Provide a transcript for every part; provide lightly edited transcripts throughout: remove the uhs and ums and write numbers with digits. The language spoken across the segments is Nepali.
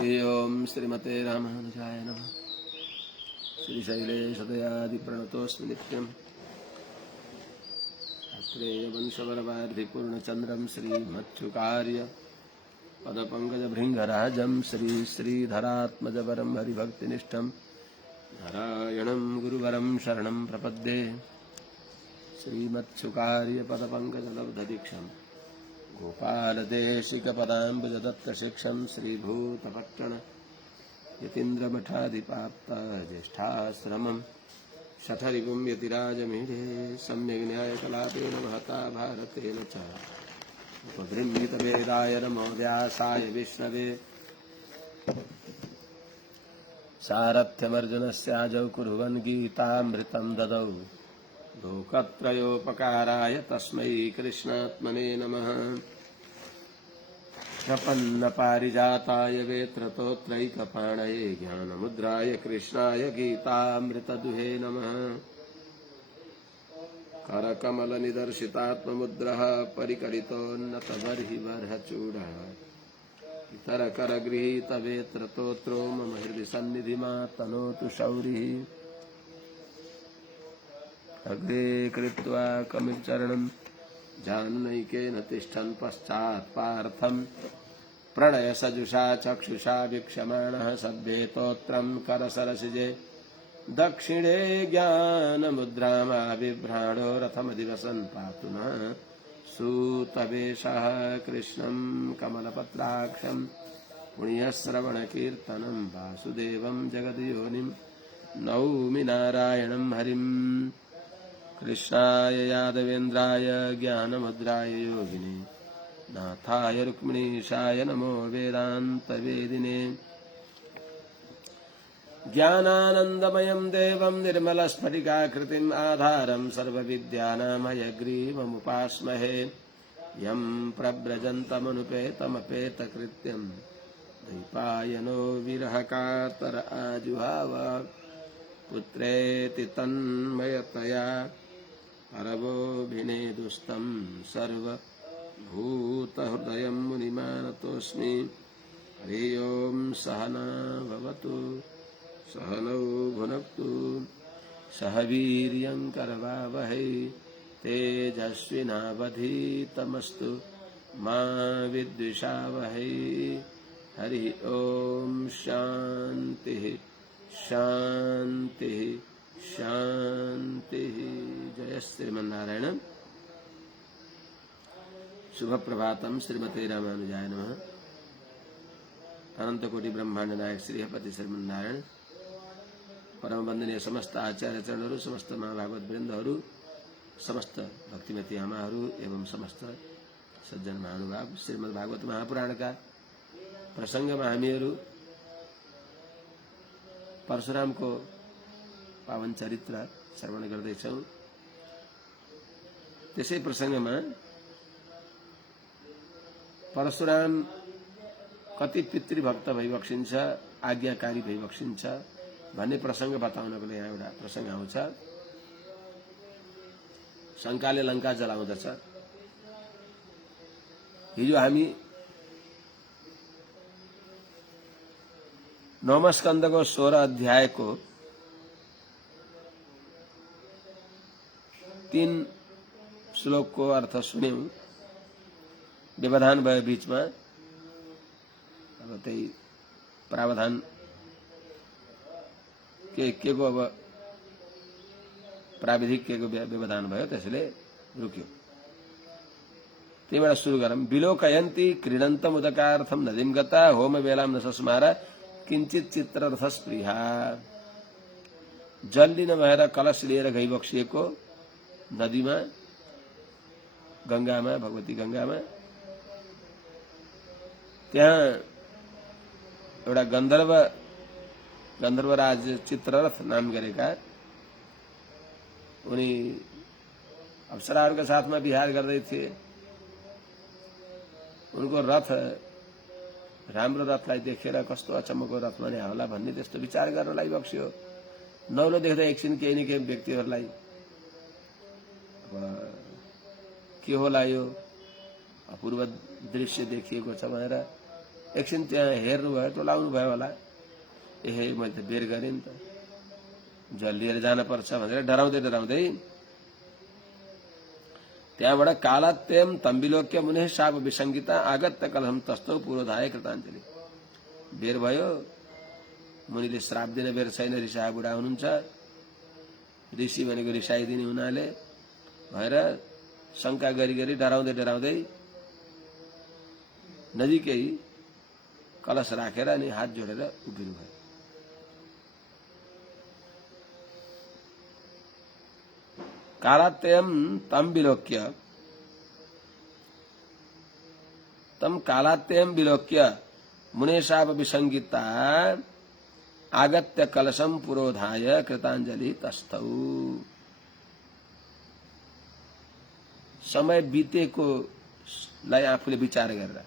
हरि ओम श्रीमते रामानुजाय नमः। श्रीशैलेशदयादिप्रणतोऽस्मि नित्यम्। अत्रेयवंशवरवार्धिपूर्णचन्द्रं श्रीमच्छुकार्य पदपङ्कजभृङ्गराजं श्रीधरात्मजवरं हरिभक्तिनिष्ठं नारायणं गुरुवरं शरणं प्रपद्ये। श्रीमच्छुकार्य पदपङ्कजलब्धदीक्षं गोपालदेशिकपदाम्बुजदत्तशिक्षं श्रीभूतपट्टण यतीन्द्रमठाधिपाप्त ज्येष्ठाश्रमं शठरिपुं यतिराजमीढे सम्यग् न्यायकलापेन महता भारतेन च उपगृह्णीतवेदाय नमो व्यासाय विष्णवे। सारथ्यमर्जुनस्याजौ कुर्वन् गीतामृतं ददौ लोकत्रयोपकाराय तस्मै कृष्णात्मने नमः। प्रपन्नपारिजाताय वेत्रतोत्रैकपाणये ज्ञानमुद्राय कृष्णाय गीतामृतदुहे नमः। करकमलनिदर्शितात्ममुद्रः परिकलितोन्नतबर्हिबर्हचूडः इतरकरगृहीतवेत्रतोत्रो मम हृदि सन्निधिमातनोतु शौरिः। अग्रे कृत्वा कमिचरणं जाह्नैकेन तिष्ठन् पश्चात् पार्थं प्रणयसजुषा चक्षुषा वीक्षमाणः सद्भेतोत्रं करसरसिजे दक्षिणे ज्ञानमुद्रामाविभ्राणो रथमधिवसन् पातु नः सूतवेषः कृष्णं कमलपत्राक्षं पुण्यश्रवणकीर्तनं वासुदेवं जगद्योनिं नौमि नारायणं हरिम्। कृष्णाय यादवेन्द्राय ज्ञानमुद्राय योगिने नाथाय रुक्मिणीशाय नमो वेदान्तवेदिने। ज्ञानानन्दमयं देवं निर्मलस्फटिकाकृतिम् आधारं सर्वविद्यानां हयग्रीवमुपास्महे। यं प्रव्रजन्तमनुपेतमपेतकृत्यं द्वैपायनो विरहकातर आजुहाव पुत्रेति तन्मयतया परवोऽभिनेदुस्तं सर्वभूतहृदयं मुनिमानतोऽस्मि। हरि ओं सहना भवतु सहनौ भुनक्तु सह वीर्यं करवावहै तेजस्विनावधीतमस्तु मा विद्विषावहै। हरि ओं शान्तिः शांति शांति। जय श्रीमन्नारायण। शुभ प्रभातम। श्रीमते रामानुजाय नमः। अनंत कोटि ब्रह्मांड नायक श्रीपति श्रीमन्नारायण परम वंदनीय समस्त आचार्य चरणहरू, समस्त महाभागवत वृन्दहरू, समस्त भक्तिमती आमाहरू एवं समस्त सज्जन महानुभाव श्रीमद् भागवत महापुराणका प्रसंगमा हामीहरू परशुरामको पावन चरित्र श्रवण गर्दैछौं। त्यसै प्रसंगमा परशुराम कति पितृभक्त भइबक्सिन्छ, आज्ञाकारी भइबक्सिन्छ भन्ने प्रसंग बताउनको लागि यहाँ एउटा प्रसंग आउँछ। शंकाले लंका जलाउँदछ। हिजो हामी 9औं स्कन्धको 16 अध्यायको 3 श्लोकको अर्थ सुन्यौं। व्यवधान भयो बीचमा। अब त्यही प्रावधान के को अब प्राविधिक के को व्यवधान भयो, त्यसैले रुक्यो। त्यहीबाट सुरु गरौँ। विलोकयन्ती क्रीडन्तमुदकार्थं नदीं गता होम बेलां न सस्मार किंचित चित्ररथस्पृहा। जल लिन भएर कलश लिएर गइबक्सिएको नदीमा, गंगामा, भगवती गंगामा, त्यहाँ एउटा गन्धर्वराज चित्ररथ नाम गरेका उनी अप्सराहरूका साथमा विहार गर्दै थिए। उनको रथ, राम्रो रथलाई देखेर कस्तो अचम्मको रथ भने होला भन्ने त्यस्तो विचार गर्न लागिबक्स्यो। नौलो देख्दा एकछिन केही न केही व्यक्तिहरूलाई के होला यो अपूर्व दृश्य देखिएको छ भनेर एकछिन त्यहाँ हेर्नुभयो टोलाउनु भयो होला, ए मैले त बेर गरेँ नि त, जल लिएर जानुपर्छ भनेर डराउँदै डराउँदै त्यहाँबाट कालात्यम तम्बिलोक्य मुने शाप विसङ्गिता आगत्य कलहम तस्तो पुरोधाय कृताञ्जली। बेर भयो, मुनिले श्राप दिने बेर छैन, ऋषा बुढा हुनुहुन्छ, ऋषि भनेको रिसाइदिने हुनाले भएर शङ्का गरी गरी डराउँदै डराउँदै नजिकै कलश राखेर अनि हात जोडेर उभिनु भयो। कालात्यम तम विलोक्य, तम कालात्यम विलोक्य मुनेशाप विसंगिता आगत्य कलशम पुरोधाय कृताञ्जलि तस्थौ। समय बितेको लाई आफूले विचार गरेर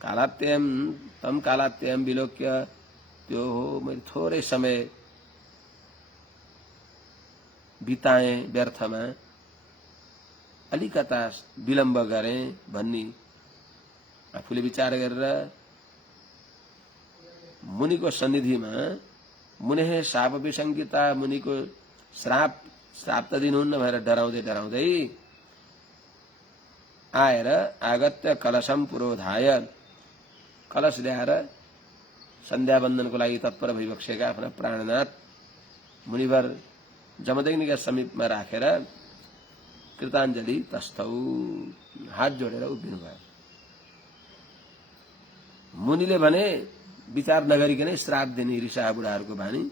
कालात्यम तम कालात्यम विलोक्य, त्यो हो मैले थोरै समय बिताए व्यर्थमा, अलिकता विलम्ब गरेँ भन्ने आफूले विचार गरेर मुनिको सन्निधिमा मुने शाप विसङ्गिता, मुनिको श्राप त दिनुहुन्न भनेर डराउँदै डराउँदै आएर आगत्य कलशम पुरोधाय, कलश ल्याएर सन्ध्यावन्दनको लागि तत्पर भइबक्सेका आफ्ना प्राणनाथ मुनिवर जमदग्निका समीपमा राखेर कृताञ्जलि तस्थौ, हात जोडेर उभिनु भयो। मुनिले भने विचार नगरिकनै श्राप दिने ऋषा बुढाहरूको बानी।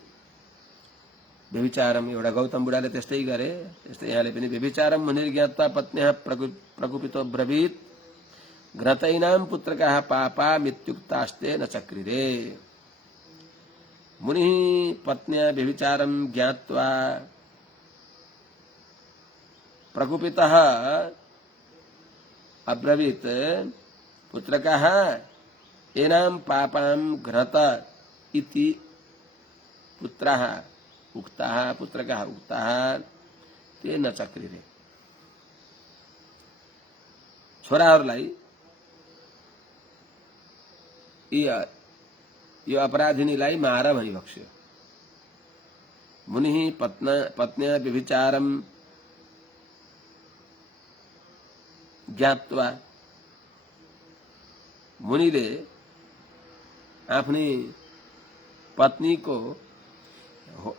व्यभिचारम, एउटा गौतम बुढाले त्यस्तै गरे, त्यस्तै यहाँले पनि व्यभिचारम मुनिर्ज्ञात्वा पत्न्याः प्रकुपितो ब्रवीत घ्नतैनाम पुत्रकाः पापा मित्युक्तास्ते न चक्रिरे। मुनि पत्न्या व्यभिचारम ज्ञात्वा प्रकुपितः अब्रवीत पुत्रकाः एनाम पापाम घ्नत इति पुत्राः उक्ताः, पुत्रकाः उक्ताः ते न चक्रिरे। छोराहरूलाई यो अपराधिनीलाई मार भनिबक्स्यो। मुनि पत्न्या व्यभिचारम ज्ञात्वा, मुनिले आफ्नी पत्नीको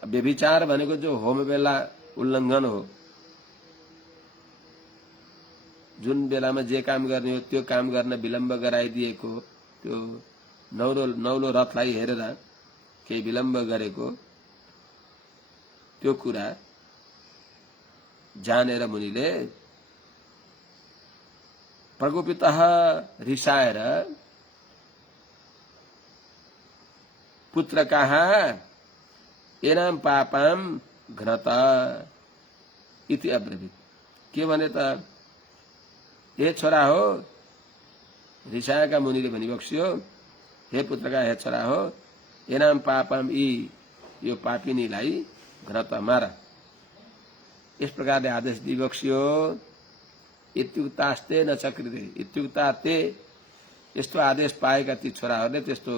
व्यभिचार भनेको जो होम बेला उल्लङ्घन हो, जुन बेलामा जे काम गर्ने हो त्यो काम गर्न विलम्ब गराइदिएको, त्यो नौलो रथलाई हेरेर केही विलम्ब गरेको, त्यो कुरा जानेर मुनिले प्रकोपितः रिसाएर पुत्रकाः एनाम पापाम घ्नत इति अब्रवीत। के भने त, हे छोरा हो, रिसाएका मुनिले भनिबक्स्यो, हे पुत्रका हे छोरा हो, एनाम पापाम यी यो पापिनीलाई घ्नत मार, यस प्रकारले आदेश दिइबक्स्यो। इत्युक्तास्ते न चक्रिरे, इत्युक्ता ते, यस्तो आदेश पाएका ती छोराहरूले त्यस्तो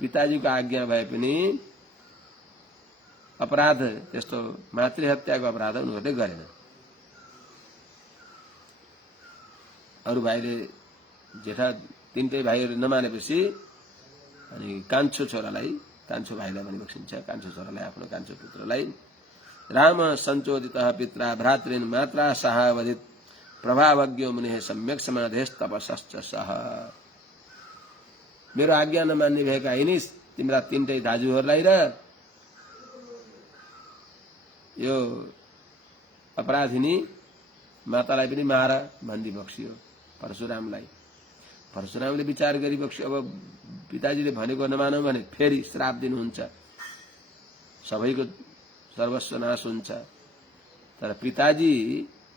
पिताजीको आज्ञा भए पनि अपराध, त्यस्तो मातृहत्याको अपराध उनीहरूले गरेन। अरू भाइले जेठा तीनटै भाइहरू नमानेपछि अनि कान्छो छोरालाई, कान्छो भाइलाई पनि बक्सिन्छ, कान्छो छोरालाई, आफ्नो कान्छो पुत्रलाई राम सञ्चोदितः पित्रा भ्रातृन् मात्रा सहावधित प्रभावज्ञो मुनिः सम्यक समाधेश तपसश्च सह। मेरो आज्ञा नमान्ने भएका यिनी तिम्रा तीनटै दाजुहरूलाई र यो अपराधिनी मातालाई पनि मार भन्दी बक्सियो परशुरामलाई। परशुरामले विचार गरी बक्स्यो, अब पिताजीले भनेको नमानौ भने फेरि श्राप दिनुहुन्छ, सबैको सर्वस्व नाश हुन्छ। तर पिताजी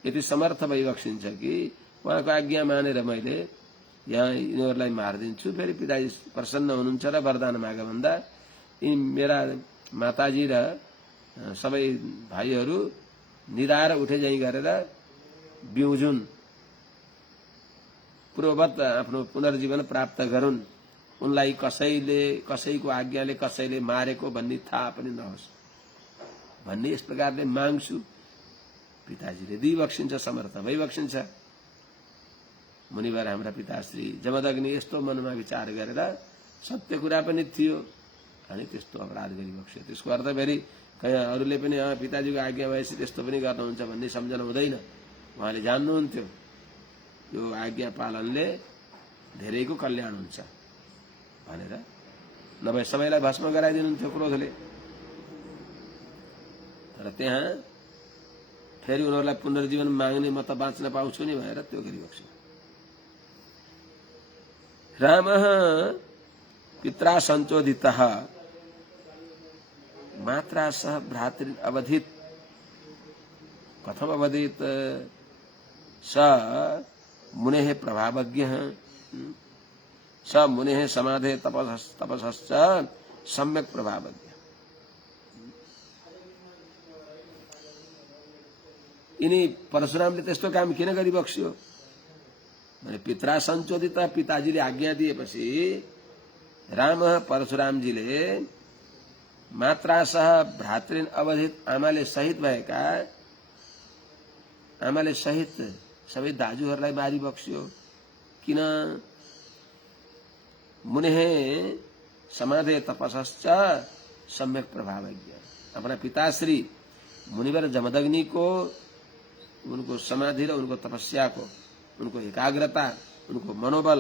यति समर्थ भइबक्सिन्छ कि उहाँको आज्ञा मानेर मैले यहाँ यिनीहरूलाई मारिदिन्छु, फेरि पिताजी प्रसन्न हुनुहुन्छ र वरदान माग भन्दा यी मेरा माताजी र सबै भाइहरू निदाएर उठे झैं गरेर बिउजुन पूर्ववत आफ्नो पुनर्जीवन प्राप्त गरून्, उनलाई कसैको आज्ञाले कसैले मारेको भन्ने थाहा पनि नहोस् भन्ने यस प्रकारले माग्छु। पिताजीले दिइबक्सिन्छ, समर्थ भइबक्सिन्छ। मुनिवर हाम्रा पिताश्री जमदग्नि यस्तो मनमा विचार गरेर सत्य कुरा पनि थियो अनि त्यस्तो अपराध गरिबक्स्यो। त्यसको अर्थ फेरि कहीँ अरूले पनि पिताजीको आज्ञा भएपछि त्यस्तो पनि गर्नुहुन्छ भन्ने सम्झना हुँदैन। उहाँले जान्नुहुन्थ्यो यो आज्ञा पालनले धेरैको कल्याण हुन्छ भनेर, नभए सबैलाई भस्म गराइदिनुहुन्थ्यो क्रोधले। तर त्यहाँ फेरि उनीहरूलाई पुनर्जीवन माग्ने म त बाँच्न पाउँछु नि भनेर त्यो गरिबक्स्यो। रामः पित्रा संचोदितः मात्रा सह भ्रातृ अवधित। कथम अवधित? स मुनेः प्रभावज्ञः, स मुनेः समाधे तपसश्च सम्यक प्रभावज्ञ। यिनी परशुरामले त्यस्तो काम किन गरिबक्स्यो भने पित्रा संचोदित, पिताजीले आज्ञा दिएपछि राम परशुरामजीले मात्रासह भ्रातृन अवधित, आमाले सहित भएका, आमाले सहित सबै दाजुहरूलाई मारिबक्स्यो। किन? मुनेः समाधे तपसश्च सम्यक प्रभावज्ञ। अपना पिताश्री मुनिवर जमदग्नि को, उनको समाधि र उनको तपस्या को, उनको एकाग्रता, उनको मनोबल,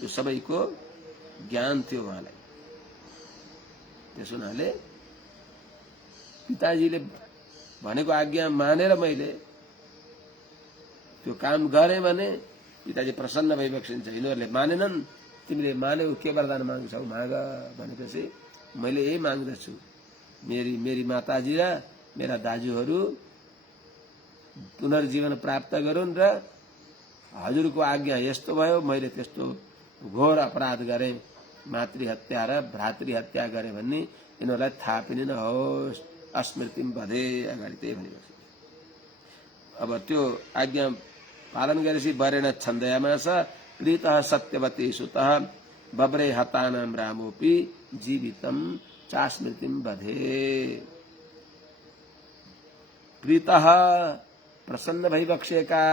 यो सबैको ज्ञान थियो उहाँलाई। त्यसो हुनाले पिताजीले भनेको आज्ञा मानेर मैले त्यो काम गरेँ भने पिताजी प्रसन्न भइबक्सिन्छ। यिनीहरूले मानेनन्, तिमीले मान्यौ, के वरदान माग्छौ माग भनेपछि मैले यही माग्दछु, मेरी माताजी र मेरा दाजुहरू पुनर्जीवन प्राप्त गरून् र हजुरको आज्ञा यस्तो भयो, मैले त्यस्तो घोर अपराध गरेँ, मातृहत्या र भ्रातृहत्या गरेँ भन्ने यिनीहरूलाई थाहा पनि नहोस्। अस्मृतिम वधे, अगाडि त्यही भनेपछि अब त्यो आज्ञा पालन गरेपछि वरेण छन्दयामास प्रीतः सत्यवती सुतः बब्रे हतानाम रामोपि जीवितम चास्मृतिम वधे। प्रीतः प्रसन्न भइबक्सेका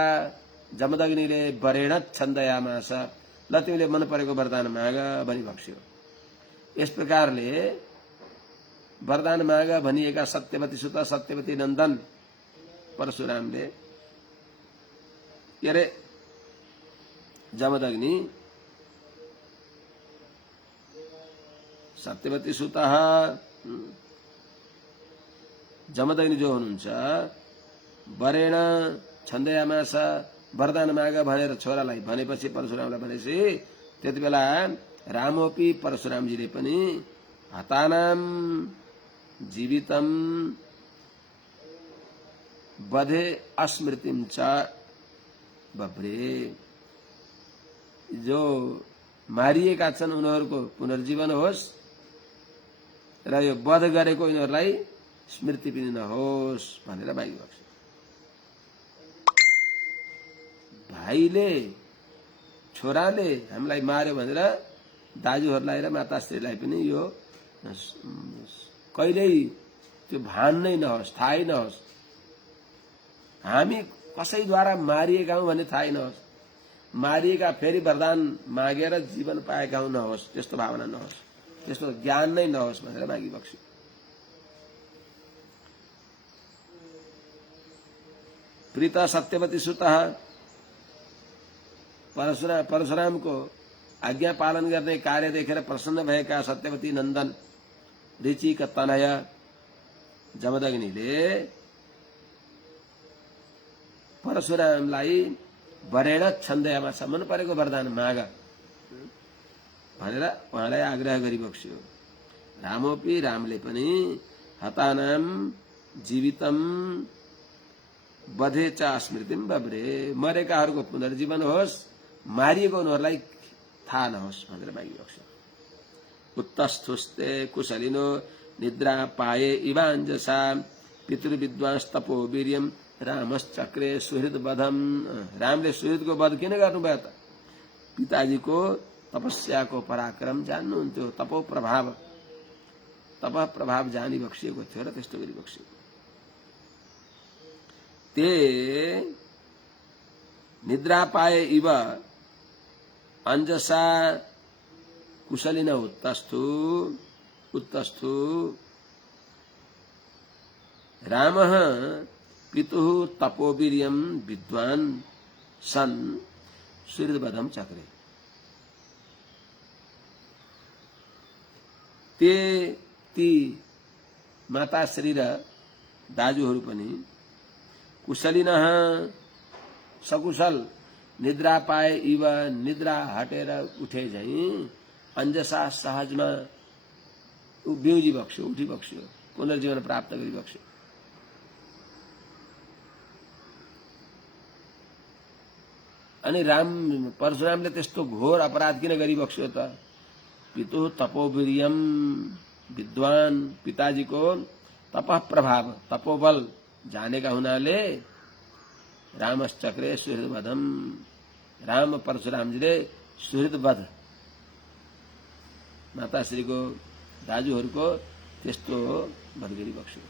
जमदग्निले वरेण छन्दयामास, ल तिमीले मन परेको वरदान माग भनिबक्स्यो। यस प्रकारले वरदान माग भनिएका सत्यवती सुत, सत्यवती नन्दन परशुरामले के अरे जमदग्नि सत्यवती सुत जमदग्नि जो हुनुहुन्छ वरेण छन्दयामास, वरदान माग भनेर छोरालाई भनेपछि, परशुरामलाई भनेपछि त्यति बेला रामोपि परशुरामजीले पनि हतानाम जीवितम वधे अस्मृतिम च बब्रे, जो मारिएका छन् उनीहरूको पुनर्जीवन होस् र यो वध गरेको यिनीहरूलाई स्मृति पनि नहोस् भनेर मागिबक्स्यो। भाइले छोराले हामीलाई मार्यो भनेर दाजुहरूलाई र माताश्रीलाई पनि यो कहिल्यै त्यो भान नै नहोस्, थाहै नहोस्, हामी कसैद्वारा मारिएका हौं भन्ने थाहै नहोस्, मारिएका फेरि वरदान मागेर जीवन पाएका हौं नहोस्, त्यस्तो भावना नहोस्, त्यस्तो ज्ञान नै नहोस् भनेर मागिबक्स्यो। प्रीत सत्यवती सुतः, परशुरामको आज्ञा पालन गर्ने कार्य देखेर प्रसन्न भएका सत्यवती नन्दन ऋचिका तनय जमदग्निले परशुरामलाई वरेण छन्दयामास, मन परेको वरदान माग भनेर उहाँलाई आग्रह गरिबक्स्यो। रामोपि, रामले पनि हतानाम जीवितम वधे च स्मृतिम बब्रे, मरेकाहरूको पुनर्जीवन होस्, मारिएको उनीहरूलाई थाहा नहोस् भनेर मागिबक्स्यो। उत्तस्थुस्ते कुशलिनो निद्रा पाए इवाञ्जसा पितृविद्वांस तपो वीर्यम रामश्चक्रे सुहृद वधम। रामले सुहृदको वध किन गर्नुभयो त? पिताजीको तपस्याको पराक्रम जान्नुहुन्थ्यो, तपो प्रभाव जानी बक्सिएको थियो र त्यस्तो गरी बक्सिएको। ते निद्रा पाए इव अंजसा कुशलिन उत्तस्थु रामः पितुः तपोवीर्यं विद्वान् सन् सूर्यवधम चक्रे। ती माताश्री र दाजुहरू पनि कुशलिनः सकुशल निद्रा पाए इव निद्रा हटेर उठे झैं अंजसा सहजमा बिउजी बक्स्यो, उठी बक्स्यो, पुनर्जीवन प्राप्त गरी बक्स्यो। अनि परशुरामले त्यस्तो घोर अपराध किन गरी बक्स्यो त? पितु तपोवीर्यम विद्वान, पिताजीको तपः प्रभाव तपोबल जानेका हुनाले रामश्चक्रे सुहृदवधम, राम परशुरामजीले सुहृदवध माताश्रीको दाजुहरूको त्यस्तो वध गरी बक्स्यो।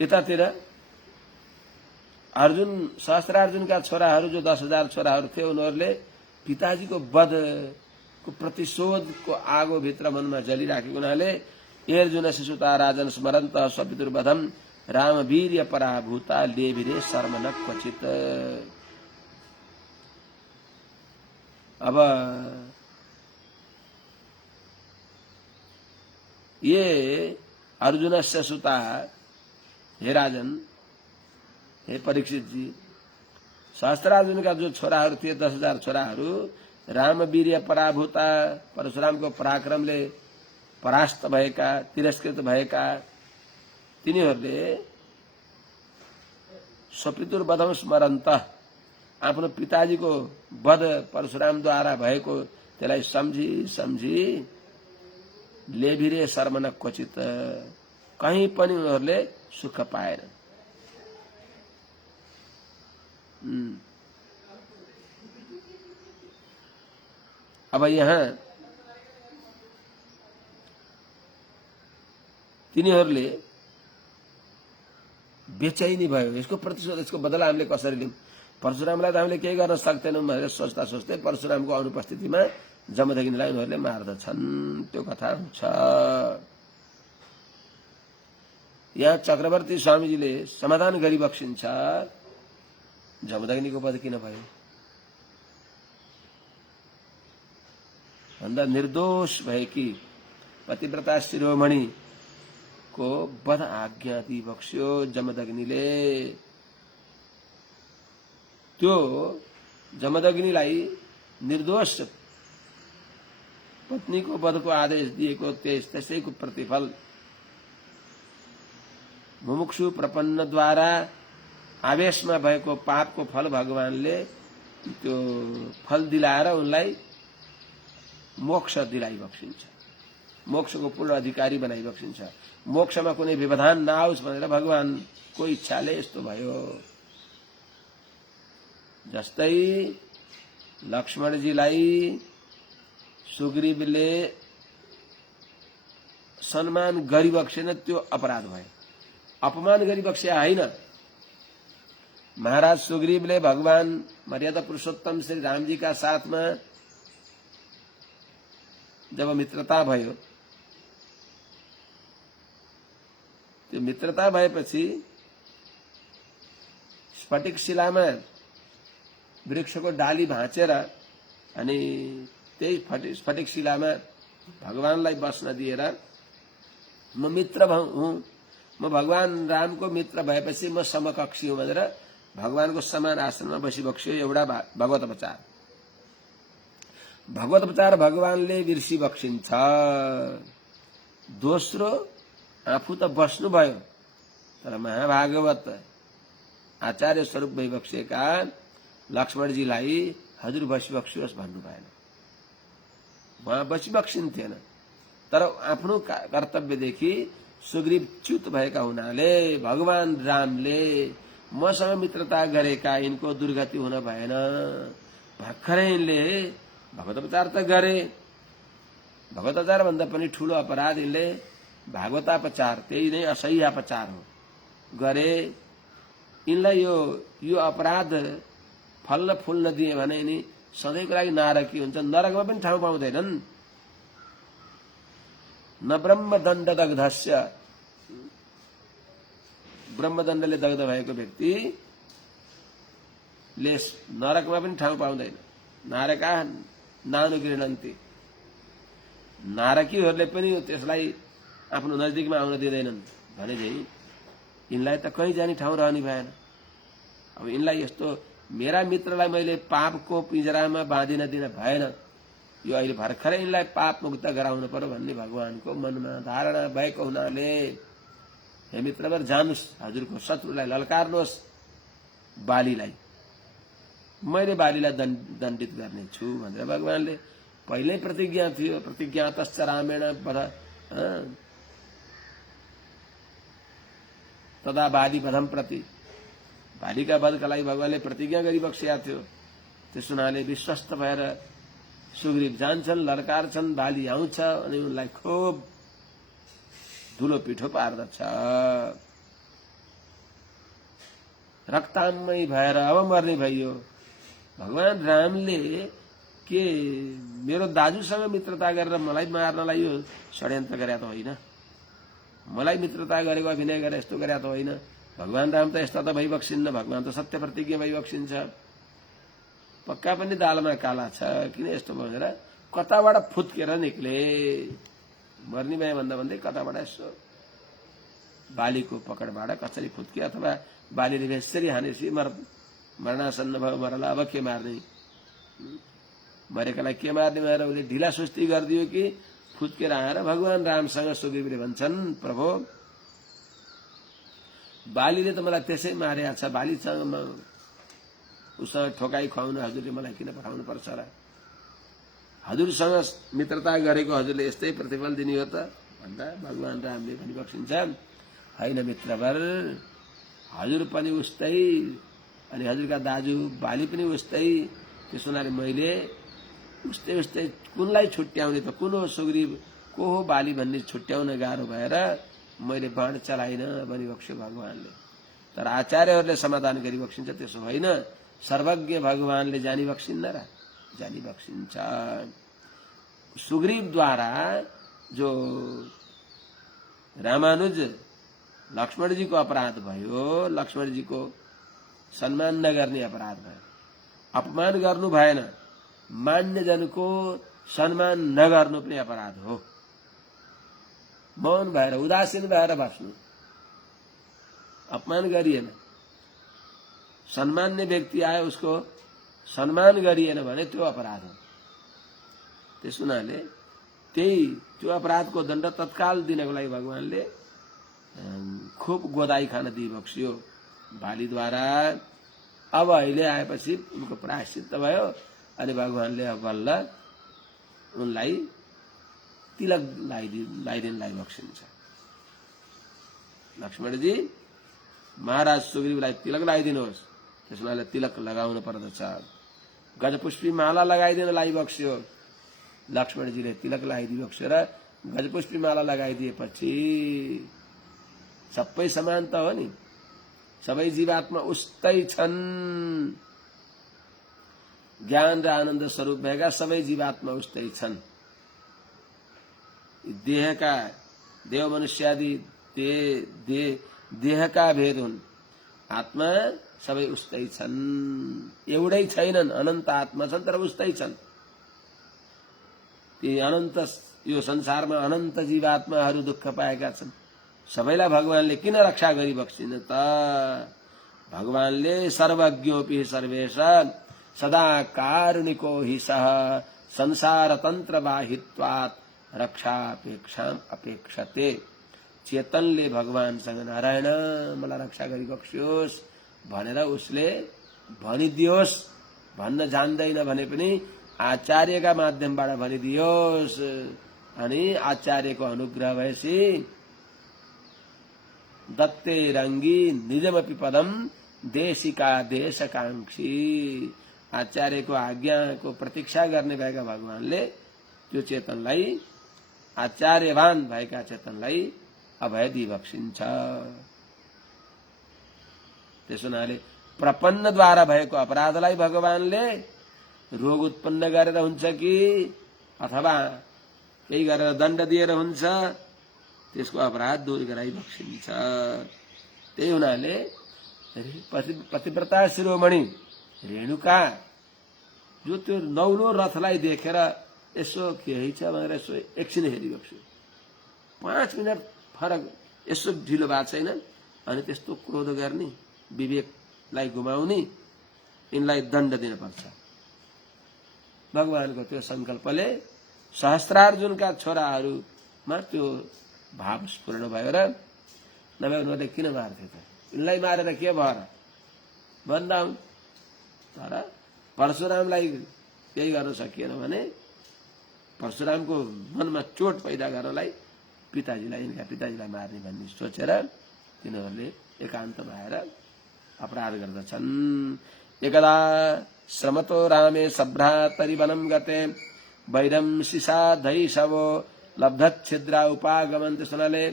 यतातिर अर्जुन सहस्त्रार्जुनका छोराहरू जो 10,000 छोराहरू थिए उनीहरूले पिताजीको वधको प्रतिशोधको आगो भित्र मनमा जलिराखेको हुनाले अर्जुन शिशुता राजन स्मरन्त स्वपितुर्वधम रामवीर्य पराभूता लेभिरे शर्म न क्वचित। अब ये अर्जुन से सुता, हे राजन, हे परीक्षित जी, सहस्त्रार्जुन का जो छोराहरू थिए 10,000 छोराहरू रामवीर्य पराभूता, परशुरामको पराक्रमले परास्त भएका, तिरस्कृत भएका तिनीहरूले स्वपितुर्वधम स्मरन्त, आफ्नो पिताजीको वध परशुरामद्वारा भएको त्यसलाई सम्झी लेभिरे शर्म न क्वचित, कहीं पनि उनीहरूले सुख पाएन। अब यहाँ तिनीहरूले बेचैनी भयो, यसको प्रतिशोध, यसको बदला हामीले कसरी लिउँ? परशुरामलाई त हामीले केही गर्न सक्दैनौँ भनेर सोच्दा सोच्दै परशुरामको अनुपस्थितिमा जमदग्नीलाई उनीहरूले मार्दछन्। त्यो कथा हुन्छ। यहाँ चक्रवर्ती स्वामीजीले समाधान गरी बक्सिन्छ, जमदग्नीको वध किन भयो भन्दा निर्दोष भएकी पतिव्रता शिरोमणि को वध आज्ञा दी बक्स्यो जमदग्नीले। त्यो जमदग्नीलाई निर्दोष पत्नीको वधको आदेश दिएको त्यसैको प्रतिफल मुमुक्षु प्रपन्नद्वारा आवेशमा भएको पापको फल भगवानले त्यो फल दिलाएर उनलाई मोक्ष दिलाई बक्सिन्छ, मोक्षको पूर्ण अधिकारी बनाइ बक्सिन्छ। मोक्षमा कुनै व्यवधान नआओस् भनेर भगवानको इच्छाले यस्तो भयो। जस्तै लक्ष्मणजीलाई सुग्रीवले सम्मान गरी बक्सेन, त्यो अपराध भयो, अपमान गरी बक्से होइन। महाराज सुग्रीवले भगवान मर्यादा पुरुषोत्तम श्री रामजी का साथमा जब मित्रता भयो, त्यो मित्रता भएपछि स्फटिक शिलामा वृक्षको डाली भाँचेर अनि त्यही स्फटिक शिलामा भगवानलाई बस्न दिएर म मित्र हुँ, म भगवान रामको मित्र भएपछि म समकक्षी हुँ भनेर भगवानको समान आश्रममा बसी बक्स्यो। एउटा भगवत उपचार, भगवत उपचार भगवानले बिर्सी बक्सिन्छ। दोस्रो, आफू त बस्नु भयो तर महाभागवत आचार्य स्वरूप भइबक्सेका लक्ष्मणजीलाई हजुर बसी बक्सियोस् भन्नु भएन, उहाँ बसी बक्सिन्थेन। तर आफ्नो कर्तव्यदेखि सुग्रीव च्युत भएका हुनाले भगवान रामले मसँग मित्रता गरेका यिनको दुर्गति हुन भएन। भर्खरै यिनले भगवतोपचार त गरे, भगवतोपचार भन्दा पनि ठूलो अपराध यिनले भागवतापचार, त्यही नै असह्यापचार हो, गरे। यिनलाई यो अपराध फल्न फुल्न दिए भने यिनी सधैँको लागि नारकी हुन्छन्, नरकमा पनि ठाउँ पाउँदैनन्। न ब्रह्मदण्ड दग्धस्य, ब्रह्मदण्डले दग्ध भएको व्यक्तिले नरकमा पनि ठाउँ पाउँदैन। नारका नानुगृह्णन्ति, नारकीहरूले पनि त्यसलाई आफ्नो नजिकमा आउन दिँदैनन् भने चाहिँ यिनलाई त कहीँ जाने ठाउँ रहने भएन। अब यिनलाई यस्तो मेरा मित्रलाई मैले पापको पिंजरामा बाँधिन दिन भएन, यो अहिले भर्खरै यिनलाई पाप मुक्त गराउनु पर्यो भन्ने भगवानको मनमा धारणा भएको हुनाले हे मित्रवर जानुस्, हजुरको शत्रुलाई ललकार्नुहोस्, बालीलाई मैले बालीलाई दण्डित गर्नेछु भनेर भगवानले पहिल्यै प्रतिज्ञा थियो। प्रतिज्ञातश्च रामेण वध तदा बाली वधम प्रति, बालीका वधका लागि भगवानले प्रतिज्ञा गरिबक्सेका थियो। त्यस हुनाले विश्वस्त भएर सुग्रीव जान्छन्, ललकार्छन्, बाली आउँछ अनि उनलाई खुब धुलो पिठो पार्दछ। रक्तामय भएर अब मर्ने भइयो। भगवान रामले के मेरो दाजुसँग मित्रता गरेर मलाई मार्नलाई यो षड्यन्त्र गरे त होइन, मलाई मित्रता गरेको अभिनय गरेर यस्तो गरे त होइन। भगवान राम त यस्ता त भइबक्सिन्न, भगवान त सत्य प्रतिज्ञा भइबक्सिन्छ। पक्का पनि दालमा काला छ, किन यस्तो भनेर कताबाट फुत्केर निक्ले, मर्नी भए भन्दा भन्दै कताबाट यसो बालीको पकडबाट कसरी फुत्के, अथवा बालीले यसरी हानेपछि मरणासन्न भयो, मरला अब के मार्ने, मरेकालाई के मार्ने भनेर उसले ढिला सुस्ती गरिदियो कि फुत्केर आएर भगवान रामसँग सुग्रीवले भन्छन्, प्रभु बालीले त मलाई त्यसै मारेको छ, बालीसँग उसँग ठोकाई खुवाउन हजुरले मलाई किन पठाउनु पर्छ र? हजुरसँग मित्रता गरेको हजुरले यस्तै प्रतिफल दिने हो त भन्दा भगवान रामले पनि बक्सिन्छ, होइन मित्रवर, हजुर पनि उस्तै अनि हजुरका दाजु बाली पनि उस्तै। त्यस हुनाले मैले उस्तै उस्तै कुनलाई छुट्याउने त कुन हो सुग्रीव, को हो बाली भन्ने छुट्याउन गाह्रो भएर मैले बाण चलाइन भनिबक्स्यो भगवानले। तर आचार्यहरूले समाधान गरिबक्सिन्छ, त्यसो होइन, सर्वज्ञ भगवानले जानी बक्सिन्न र, जानी बक्सिन्छ। सुग्रीवद्वारा जो रामानुज लक्ष्मणजीको अपराध भयो, लक्ष्मणजीको सम्मान नगर्ने अपराध भयो, अपमान गर्नु भएन, मान्यजनको सम्मान नगर्नु पनि अपराध हो। मौन भएर उदासीन भएर बस्नु, अपमान गरिएन, सम्मान्य व्यक्ति आयो उसको सम्मान गरिएन भने त्यो अपराध हो। त्यस हुनाले त्यो अपराधको दण्ड तत्काल दिनको लागि भगवानले खुब गोदाई खान दिइबक्स्यो बालीद्वारा। अब अहिले आएपछि उनको प्रायश्चित्त भयो अनि भगवानले अब बल्ल उनलाई तिलक लगाइदिनलाई बक्सिन्छ। लक्ष्मणजी महाराज सुग्रीवलाई तिलक लगाइदिनुहोस्, त्यसलाई तिलक लगाउनु पर्दछ। गजपुष्पी माला लगाइदिनलाई बक्स्यो, लक्ष्मणजीले तिलक लगाइदिबक्स्यो र गजपुष्पी माला लगाइदिएपछि सबै समान त हो नि, सबै जीवात्मा उस्तै छन्, ज्ञान र आनन्द स्वरूप भएका सबै जीवात्मा उस्तै छन्। देहका देव मनुष्यादि देहका भेद हुन्, आत्मा सबै उस्तै छन्, एउटै छैनन्, अनन्त आत्मा छन् तर उस्तै छन्। ती अनन्त यो संसारमा अनन्त जीवात्माहरू दुःख पाएका छन्, सबैलाई भगवानले किन रक्षा गरिबक्सिन त? भगवानले सर्वज्ञोपि सर्वेषां सदा कारुणिको हि सः संसार तन्त्र बाहित्वात् रक्षापेक्षाम अपेक्षते। चेतनले भगवानसँग नारायण मलाई रक्षा गरिबक्स्योस् भनेर उसले भनिदियोस्, भन्न जान्दैन भने पनि आचार्यका माध्यमबाट भनिदियोस्, अनि आचार्यको अनुग्रह भएपछि दत्ते रंगी निजमपि पदम देशिका देशकांक्षी। आचार्यको आज्ञाको प्रतीक्षा गर्ने भएका भगवानले त्यो चेतनलाई, आचार्यवान भएका चेतनलाई अभय दिइबक्सिन्छ। त्यसो हुनाले प्रपन्नद्वारा भएको अपराधलाई भगवानले रोग उत्पन्न गरेर हुन्छ कि अथवा केही गरेर दण्ड दिएर हुन्छ, त्यसको अपराध दूर गराइ बक्सिन्छ। त्यही हुनाले पतिव्रता शिरोमणि रेणुका जो त्यो नौलो रथलाई देखेर यसो केही छ भनेर यसो एकछिन हेरिबक्स्यो, 5 मिनट फरक, यसो ढिलो भएको छैन, अनि त्यस्तो क्रोध गर्ने, विवेकलाई गुमाउने, यिनलाई दण्ड दिनुपर्छ। भगवानको त्यो संकल्पले सहस्त्रार्जुनका छोराहरूमा त्यो भाव स्फुरण भयो र नभए उनीहरूले किन मार्थे त, यिनलाई मारेर के भयो र भन्दा हुन्। तर परशुरामलाई केही गर्न सकिएन भने परशुरामको मनमा चोट पैदा गर्नलाई पिताजीलाई, यिनका पिताजीलाई मार्ने भन्ने सोचेर तिनीहरूले एकान्त भएर अपराध गर्दछन्। एकदा श्रमतो रामे सभ्रातरि वनं गते वैरम शिशाधैशवो लब्धच्छिद्रा उपागमन। त्यस हुनाले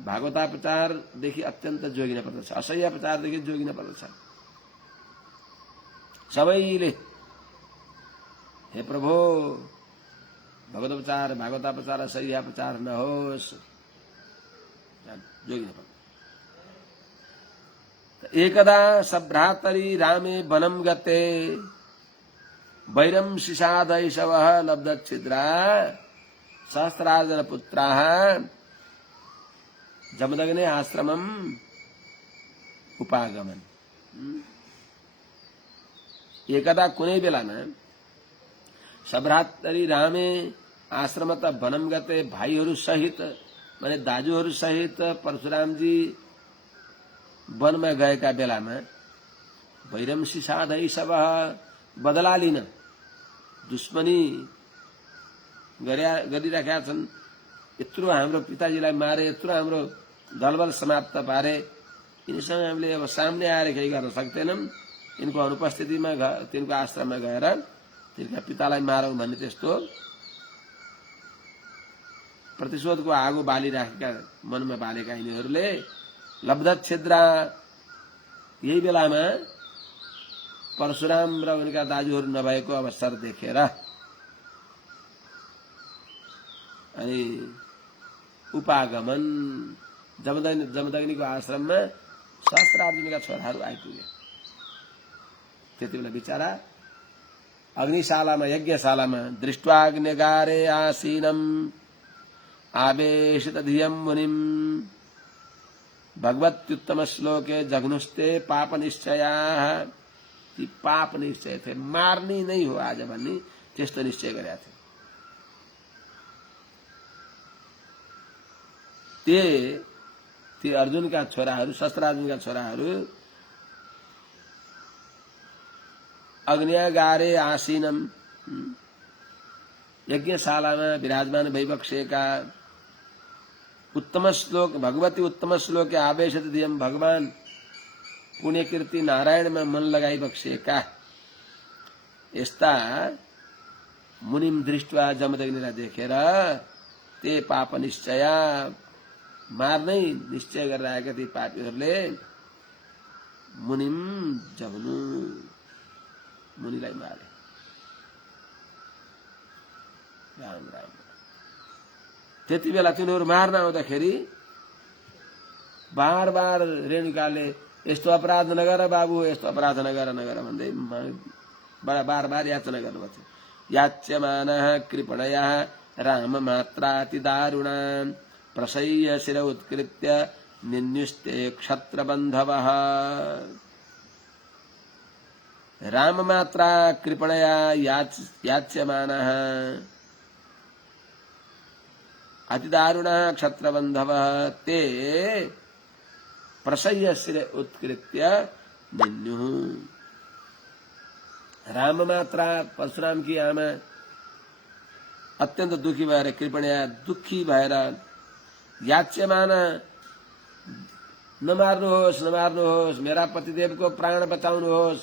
भागवतापचारदेखि अत्यन्त जोगिन पर्दछ, असह्यपचारदेखि जोगिन पर्दछ। सबैले हे प्रभु भागवतापचार असह्यपचार नहोस्, जोगिन पर्दछ। एकदा सभ्रातरि रामे वनं गते वैरम शिशाधैशवः लब्धच्छिद्रा सहस्रार्जुन पुत्राः जमदग्ने आश्रमम उपागमन। एकदा कुनै बेलामा सभ्रातरि रामे आश्रमत वनं गते, भाइहरू सहित माने दाजुहरू सहित परशुरामजी वनमा गएका बेलामा वैरम शिशाधैशवः बदला लिन दुश्मनी गरिराखेका छन्। यत्रो हाम्रो पिताजीलाई मारे, यत्रो हाम्रो दलबल समाप्त पारे, यिनीसँग हामीले अब सामने आएर केही गर्न सक्दैनौँ। यिनको अनुपस्थितिमा तिनको आश्रममा गएर तिनका पितालाई मारौँ भन्ने त्यस्तो प्रतिशोधको आगो बालिराखेका मनमा बालेका यिनीहरूले लब्धच्छिद्रा, यही बेलामा परशुराम र उनका दाजुहरू नभएको अवसर देखेर अनि उपागमन जमदग्निको आश्रममा सहस्त्रार्जुनका छोराहरू आइपुगे। त्यति बेला बिचारा अग्निशालामा, यज्ञशालामा दृष्ट्वाग्निगारे आसीनम आवेशित धियम मुनिम भगवत्युत्तम श्लोके जघ्नुस्ते पाप निश्चयाः। ती पाप निश्चय थे, मार्ने नै हो आज भन्ने त्यस्तो निश्चय गरेका थिए। ती अर्जुनका छोराहरू, शस्त्रार्जुनका छोराहरू अग्निगारे आसीनम, यज्ञशालामा विराजमान भइबक्सेका, उत्तम श्लोक भगवती उत्तम श्लोक आवेशित धियम, भगवान पुण्यकीर्ति नारायणमा मन लगाइबक्सेका यस्ता मुनिम दृष्ट्वा, जमदग्निलाई देखेर ते पाप निश्चया, मार्नै निश्चय गरेर आएका ती पापीहरूले मुनिम जघ्नु, मुनिलाई मारे। राम राम। त्यति बेला तिनीहरू मार्न आउँदाखेरि बार बार रेणुकाले यस्तो अपराध नगर बाबु, यस्तो अपराध नगर भन्दै बार बार याचना गर्नुभएको थियो। याच्यमानः कृपणया राम मात्राति दारुणा प्रसह्य शिर उत्कृत्य निन्युस्ते क्षत्रबन्धवः। राम मात्रा कृपणया याच्यमानः अतिदारुणः क्षत्रबन्धवः ते प्रसह्य शिर उत्कृत्य निन्युः। राम मात्रा परशुराम की आमा अत्यंत दुखी भएर, कृपणया दुखी भएर, याच्यमान नमार्नुहोस्, मेरा पतिदेवको प्राण बचाउनुहोस्,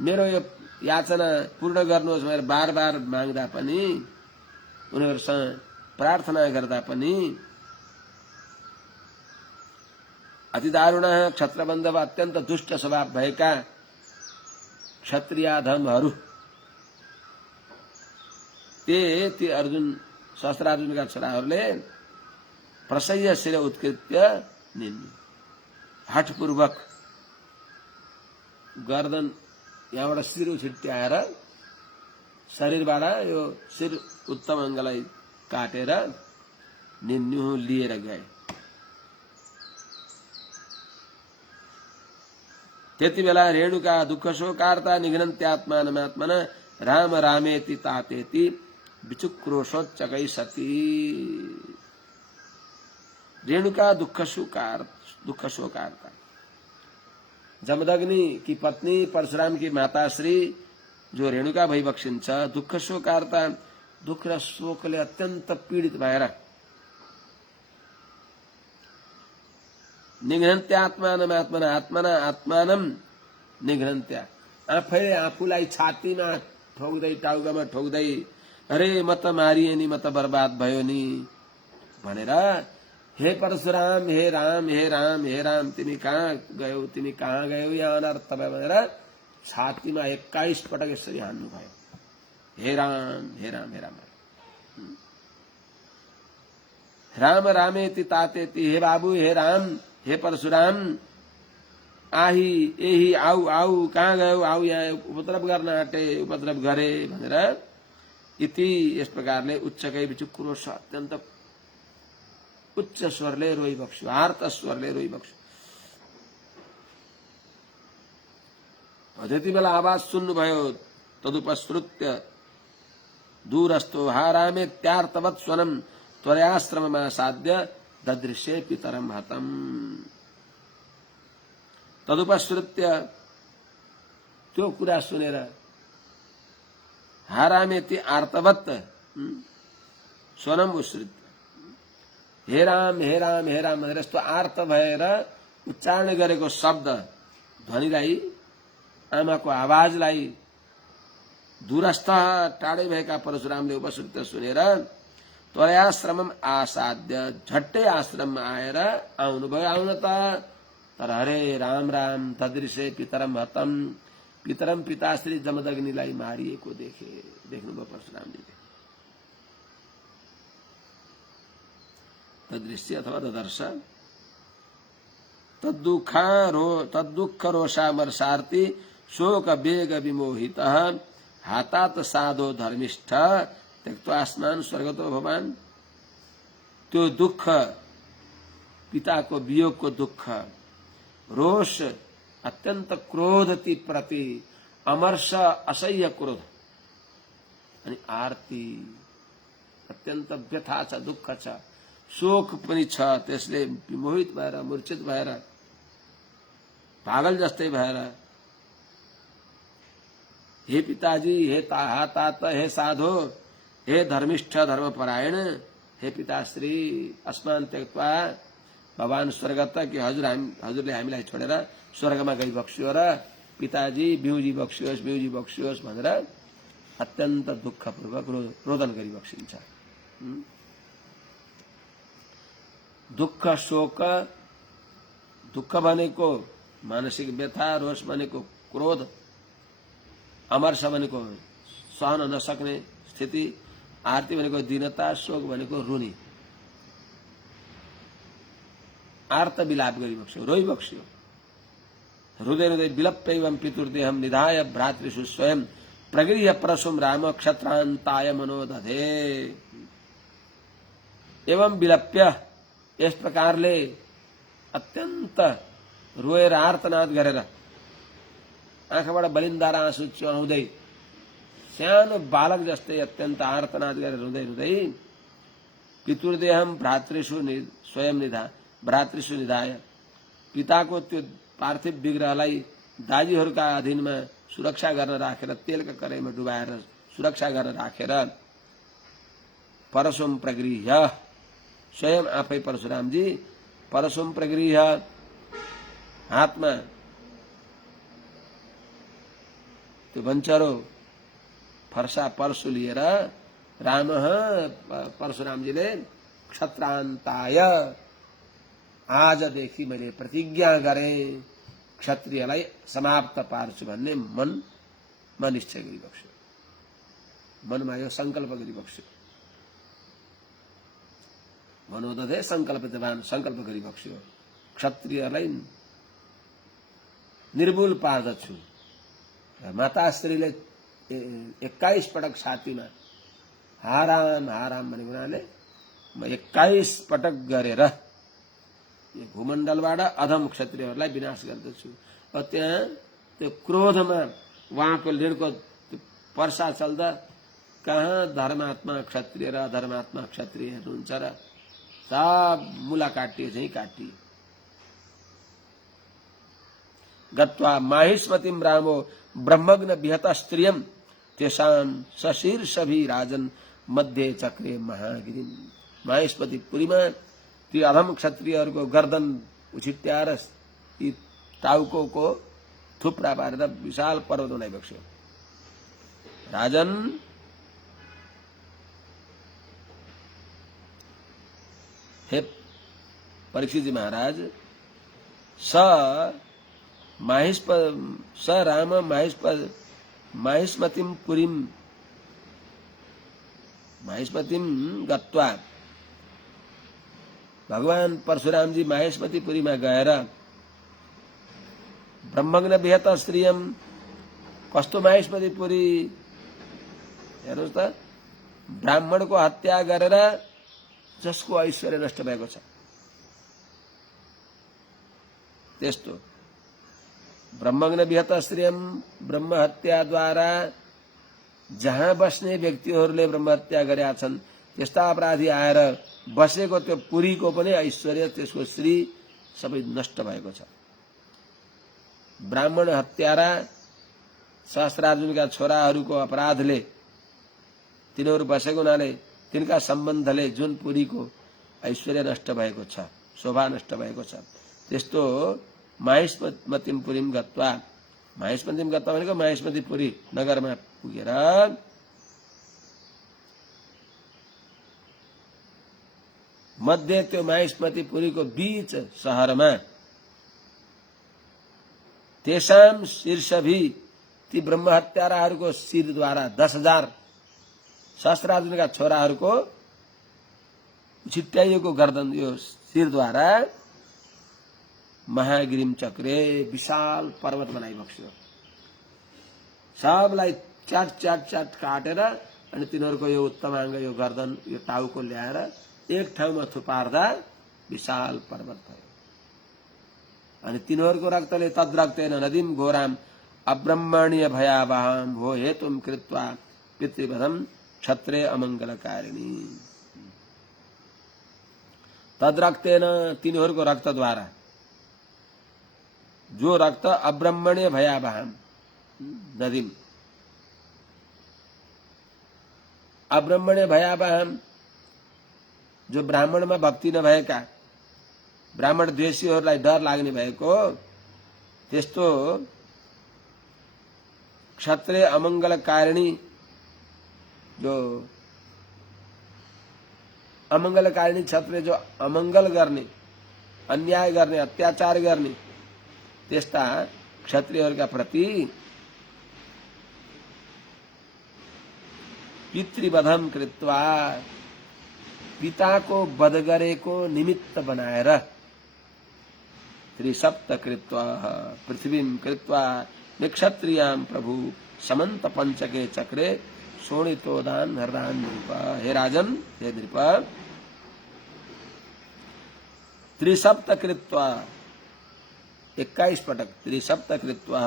मेरो यो याचना पूर्ण गर्नुहोस् भनेर बार बार माग्दा पनि, उनीहरूसँग प्रार्थना गर्दा पनि अति दारुण क्षत्रबन्धव अत्यन्त दुष्ट स्वभाव भएका क्षत्रियाधमहरू ती अर्जुन सहस्त्रार्जुनका छोराहरूले प्रसह्य शिर उत्कृत्य निन्नु, हठपूर्वक गर्दन यहाँबाट शिर छिट्याएर शरीरबाट यो शिर उत्तम अङ्गलाई काटेर निन्नु लिएर गए। त्यति बेला रेणुका दुःख शोकार्ता निघ्नन्त्यात्मानमात्मना राम रामेति तातेति विचुक्रोशोच्चकै सती। रेणुका दुःख शोकार्ता जमदग्नि की पत्नी परशुराम की माता श्री जो रेणुका भई बक्सिन्छ, दुःख शोकार्ता दुःख र शोकले अत्यन्त पीडित भएर आत्मानम निघ्नन्त्या आफैले आफूलाई छातीमा ठोक्दै, टाउकामा ठोक्दै, अरे म त मारिए नि, म त बर्बाद भयो नि भनेर, हे परशुराम, हे राम, हे राम, हे राम, तिमी कहाँ गयौ यहाँ अनर्थ भयो भनेर छातीमा 21 पटक यसरी हान्नु भयो। हे राम, हे राम, हे राम, राम रामेति तातेति, हे बाबु, हे राम, हे परशुराम, आही यही आऊ आऊ, कहाँ गयौ, आऊ यहाँ उपद्रव गर्न आँटे, उपद्रव गरे भनेर इति यस प्रकारले उच्चकै विचुक्रोश अत्यन्त उच्च स्वरले रोइ बक्स्यो, आर्त स्वरले रोइ बक्स्यो। त्यति बेला आवाज सुन्नुभयो, तदुपश्रुत्य दूरस्थो हारामे त्यार्तवत् स्वनम त्वयाश्रममा साध्य ददृश्ये पितरम हतम। तदुपश्रुत्य त्यो कुरा सुनेर हारामेति आर्तवत् स्वनम उश्रित, हे राम, हे राम, हे राम भनेर यस्तो आर्त भएर उच्चारण गरेको शब्द ध्वनिलाई, आमाको आवाजलाई दूरस्थ टाढै भएका परशुरामले उपश्रुत सुनेर त्वयाश्रमम आसाद्य झट्टै आश्रममा आएर आउनुभयो। आउन त, तर हरे राम राम तदृशे पितरम हतम, पितरम पिताश्री जमदग्निलाई मारिएको देख्नुभयो परशुरामजीले। तदृश्य अथवा ददर्श तद्दुःख रोषामर्षार्ति शोक वेग विमोहितः हातात साधो धर्मिष्ठ त्यक्त्वास्मान स्वर्गतो भवान। त्यो दुःख, पिताको वियोगको दुःख, रोष, अत्यन्त क्रोध ती प्रति, अमर्ष असह्य क्रोध अनि आरती, अत्यन्त व्यथा छ, दुःख छ, शोक पनि छ। त्यसले विमोहित भएर, मूर्छित भएर, पागल जस्तै भएर, हे पिताजी, हे तात, हे साधो, हे धर्मिष्ठ धर्मपरायण, हे पिताश्री, अस्मान त्यक्त्वा भगवान स्वर्गत, कि हजुरले हामीलाई छोडेर स्वर्गमा गई बक्स्यो र पिताजी बिउजी बक्स्योस् भनेर अत्यन्त दुःखपूर्वक रोदन गरी बक्सिन्छ। दुःख शोक, दुःख भनेको मानसिक व्यथा, रोष भनेको क्रोध, अमर्ष भनेको सहन नसक्ने स्थिति, आरती भनेको दीनता, शोक भनेको रुनी, आर्त विलाप गरी बक्स्यो, रोइ बक्स्यो। हृदय हृदय विलप्यैवं पितुर्देहम निधाय भ्रातृषु स्वयं प्रगृह्य प्रसुम राम क्षत्रान्ताय मनोदधे। एवं विलप्य, यस प्रकारले अत्यन्त रोएर आर्तनाद गरेर, आँखाबाट बलिन्दार आँसु चुहाउँदै, सानो बालक जस्तै अत्यन्त आर्तनाद गरेर रुँदै रुँदै पितुर्देहम भ्रातृषु निधाय, पिताको त्यो पार्थिव विग्रहलाई दाजीहरूका अधीनमा सुरक्षा गर्न राखेर, तेलका कराईमा डुबाएर सुरक्षा गर्न राखेर, परशुम प्रगृह्य, स्वयं आफै परशुरामजी परशुम प्रगृह्य, हातमा त्यो बन्चरो फर्सा परशु लिएर राम परशुरामजीले क्षत्रान्ताय, आजदेखि मैले प्रतिज्ञा गरेँ क्षत्रियलाई समाप्त पार्छु भन्ने मनमा निश्चय गरिबक्स्यो, मनमा यो संकल्प गरिबक्स्यो। मनोदधे संकल्पितवान, संकल्प गरिबक्स्यो क्षत्रियलाई निर्मूल पार्दछु। माताश्रीले 21 पटक छातीमा हाराम हाराम भन्ने हुनाले म 21 पटक गरेर यो भूमण्डलबाट अधम क्षत्रियहरूलाई विनाश गर्दछु। र त्यहाँ त्यो क्रोधमा उहाँको लीडको पर्सा चल्दा कहाँ धर्मात्मा क्षत्रिय र अधर्मात्मा क्षत्रिय हुनुहुन्छ र सब मुला काटिए झैं काटिए। गत्वा माहिष्मतिम रामो ब्रह्मग्न विहत स्त्रियम तेषां सशीर्षभि राजन मध्य चक्रे महागिरिम। माहिष्मतिपुरीमा ती अधम क्षत्रियहरूको गर्दन उछिट्याएर ती टाउको थुप्रा पारेर विशाल पर्वत बनाइबक्स्यो। राजन, हे परीक्षित जी महाराज, स राम माहिष्मतिम पुरीम माहिष्मतिम गत्वा, भगवान परशुराम जी माहेश्मतिपुरीमा गएर ब्रह्मग्न विहत स्त्रियम, कस्तो माहेश्मतिपुरी हेर्नुहोस् त, ब्राह्मणको हत्या गरेर जसको ऐश्वर्य नष्ट भएको छ त्यस्तो ब्रह्मग्न विहत स्त्रियम, ब्रह्म हत्याद्वारा जहाँ बस्ने व्यक्तिहरूले ब्रह्म हत्या गरेका छन् त्यस्ता अपराधी आएर बसेको त्यो पुरीको पनि ऐश्वर्य, त्यसको श्री सबै नष्ट भएको छ। ब्राह्मण हत्यारा सहस्रार्जुनका छोराहरूको अपराधले, तिनीहरू बसेको हुनाले तिनका सम्बन्धले जुन पुरीको ऐश्वर्य नष्ट भएको छ, शोभा नष्ट भएको छ, त्यस्तो माहिष्मतिम पुरीम गत्वा, माहिष्मतिम गत्वा भनेको माहिष्मतिपुरी नगरमा पुगेर मध्य त्यो माहिष्मतिपुरीको बीच शहरमा तेषाम शीर्षभि, ती ब्रह्म हत्याराहरूको शिरद्वारा 10,000 सहस्रार्जुनका छोराहरूको छिट्याइएको गर्दन, यो शिरद्वारा महागिरिम चक्रे, विशाल पर्वत बनाइबक्स्यो। सबलाई च्याट च्याट च्याट काटेर अनि तिनीहरूको यो उत्तमाङ्ग, यो गर्दन, यो टाउको ल्याएर एक ठाउँमा थुपार्दा विशाल पर्वत भयो। अनि तिनीहरूको रक्तले तद्रक्तेन नदीम घोराम अब्रह्मण्य भयावहाम हो हेतुम कृत्वा पितृवधम क्षत्रे अमङ्गलकारिणी। तद्रक्तेन, तिनीहरूको रक्तद्वारा, जो रक्त अब्रह्मण्य भयावहाम नदीम, अब्रह्मण्य भयावहाम, जो ब्राह्मणमा भक्ति नभएका, ब्राह्मण द्वेषीहरूलाई डर लाग्ने भएको, त्यस्तो क्षत्रिय अमङ्गलकारिणी, जो अमङ्गलकारिणी क्षत्रिय, जो अमङ्गल गर्ने, अन्याय गर्ने, अत्याचार गर्ने त्यस्ता क्षत्रियहरूका प्रति पितृवधम कृत्वा, पिताको वध गरेको निमित्त बनाएर त्रिसप्त कृत्वा पृथ्वीम कृत्वा निक्षत्रियाम प्रभु समन्त पंचके चक्रे शोणितोदान हरदान नृप। हे राजन, हे नृप, त्रिसप्त कृत्वा, 21 पटक त्रिसप्त कृत्वा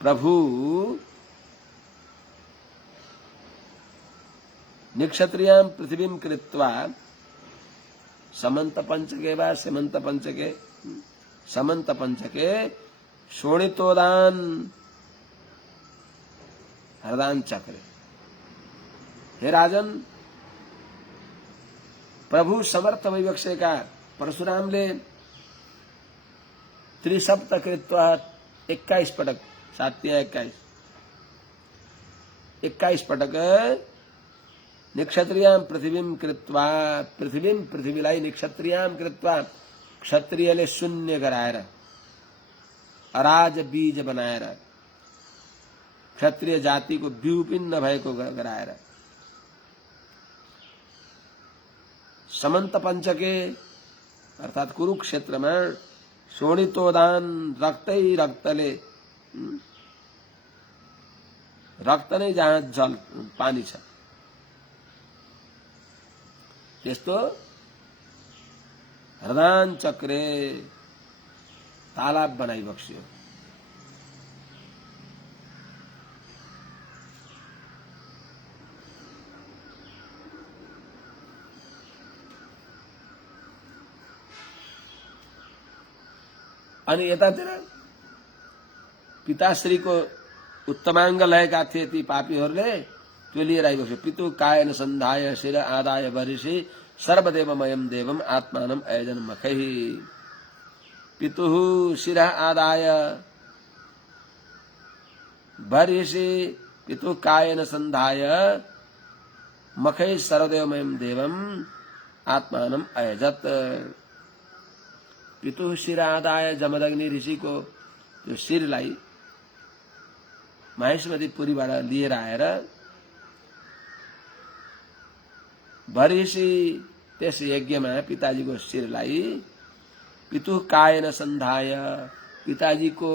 प्रभु निक्षत्रियां पृथ्वीं कृत्वा समन्त पंचके वा समन्त पंचके, समन्त पंचके शोणितोदान हरदान चक्रे। हे राजन, प्रभु समर्थ वैवक्षेका परशुरामले त्रिसप्त कृत्वा 21 पटक 7 या 21 पटक निक्षत्रियां पृथ्वीं कृत्वा पृथ्वीलाई निक्षत्रियां कृत्वा क्षत्रियले शून्य गराएर अराज बीज बनाएर क्षत्रिय जातिको बिउपिन नभएको गराएर समन्त पञ्चके अर्थात कुरुक्षेत्रमा शोणितोदान रक्तै रक्तले रक्त नै जहाँ जल पानी छ त्यस्तो हृदान चक्रे तालाब बनाई बक्स्यो। अनि यतातिर पिताश्रीको उत्तमाङ्ग लगाएका थिए ती पापीहरूले त्यो लिएर आइबक्स्यो। पितु कायन सन्धाय शिर आदाय बरिषि सर्वदेवमयम देवम आत्मानम अयजन मखैः। पितुः शिर आदाय बरिषि पितु कायन सन्धाय मखैः सर्वदेवमयम देवम आत्मानम अयजत। पितु शिर आदाय जमदग्नि ऋषिको त्यो शिरलाई माहेश्वरी पुरीबाट लिएर आएर भरिषि त्यस यज्ञमा पिताजीको शिरलाई पितु कायन सन्धाय पिताजीको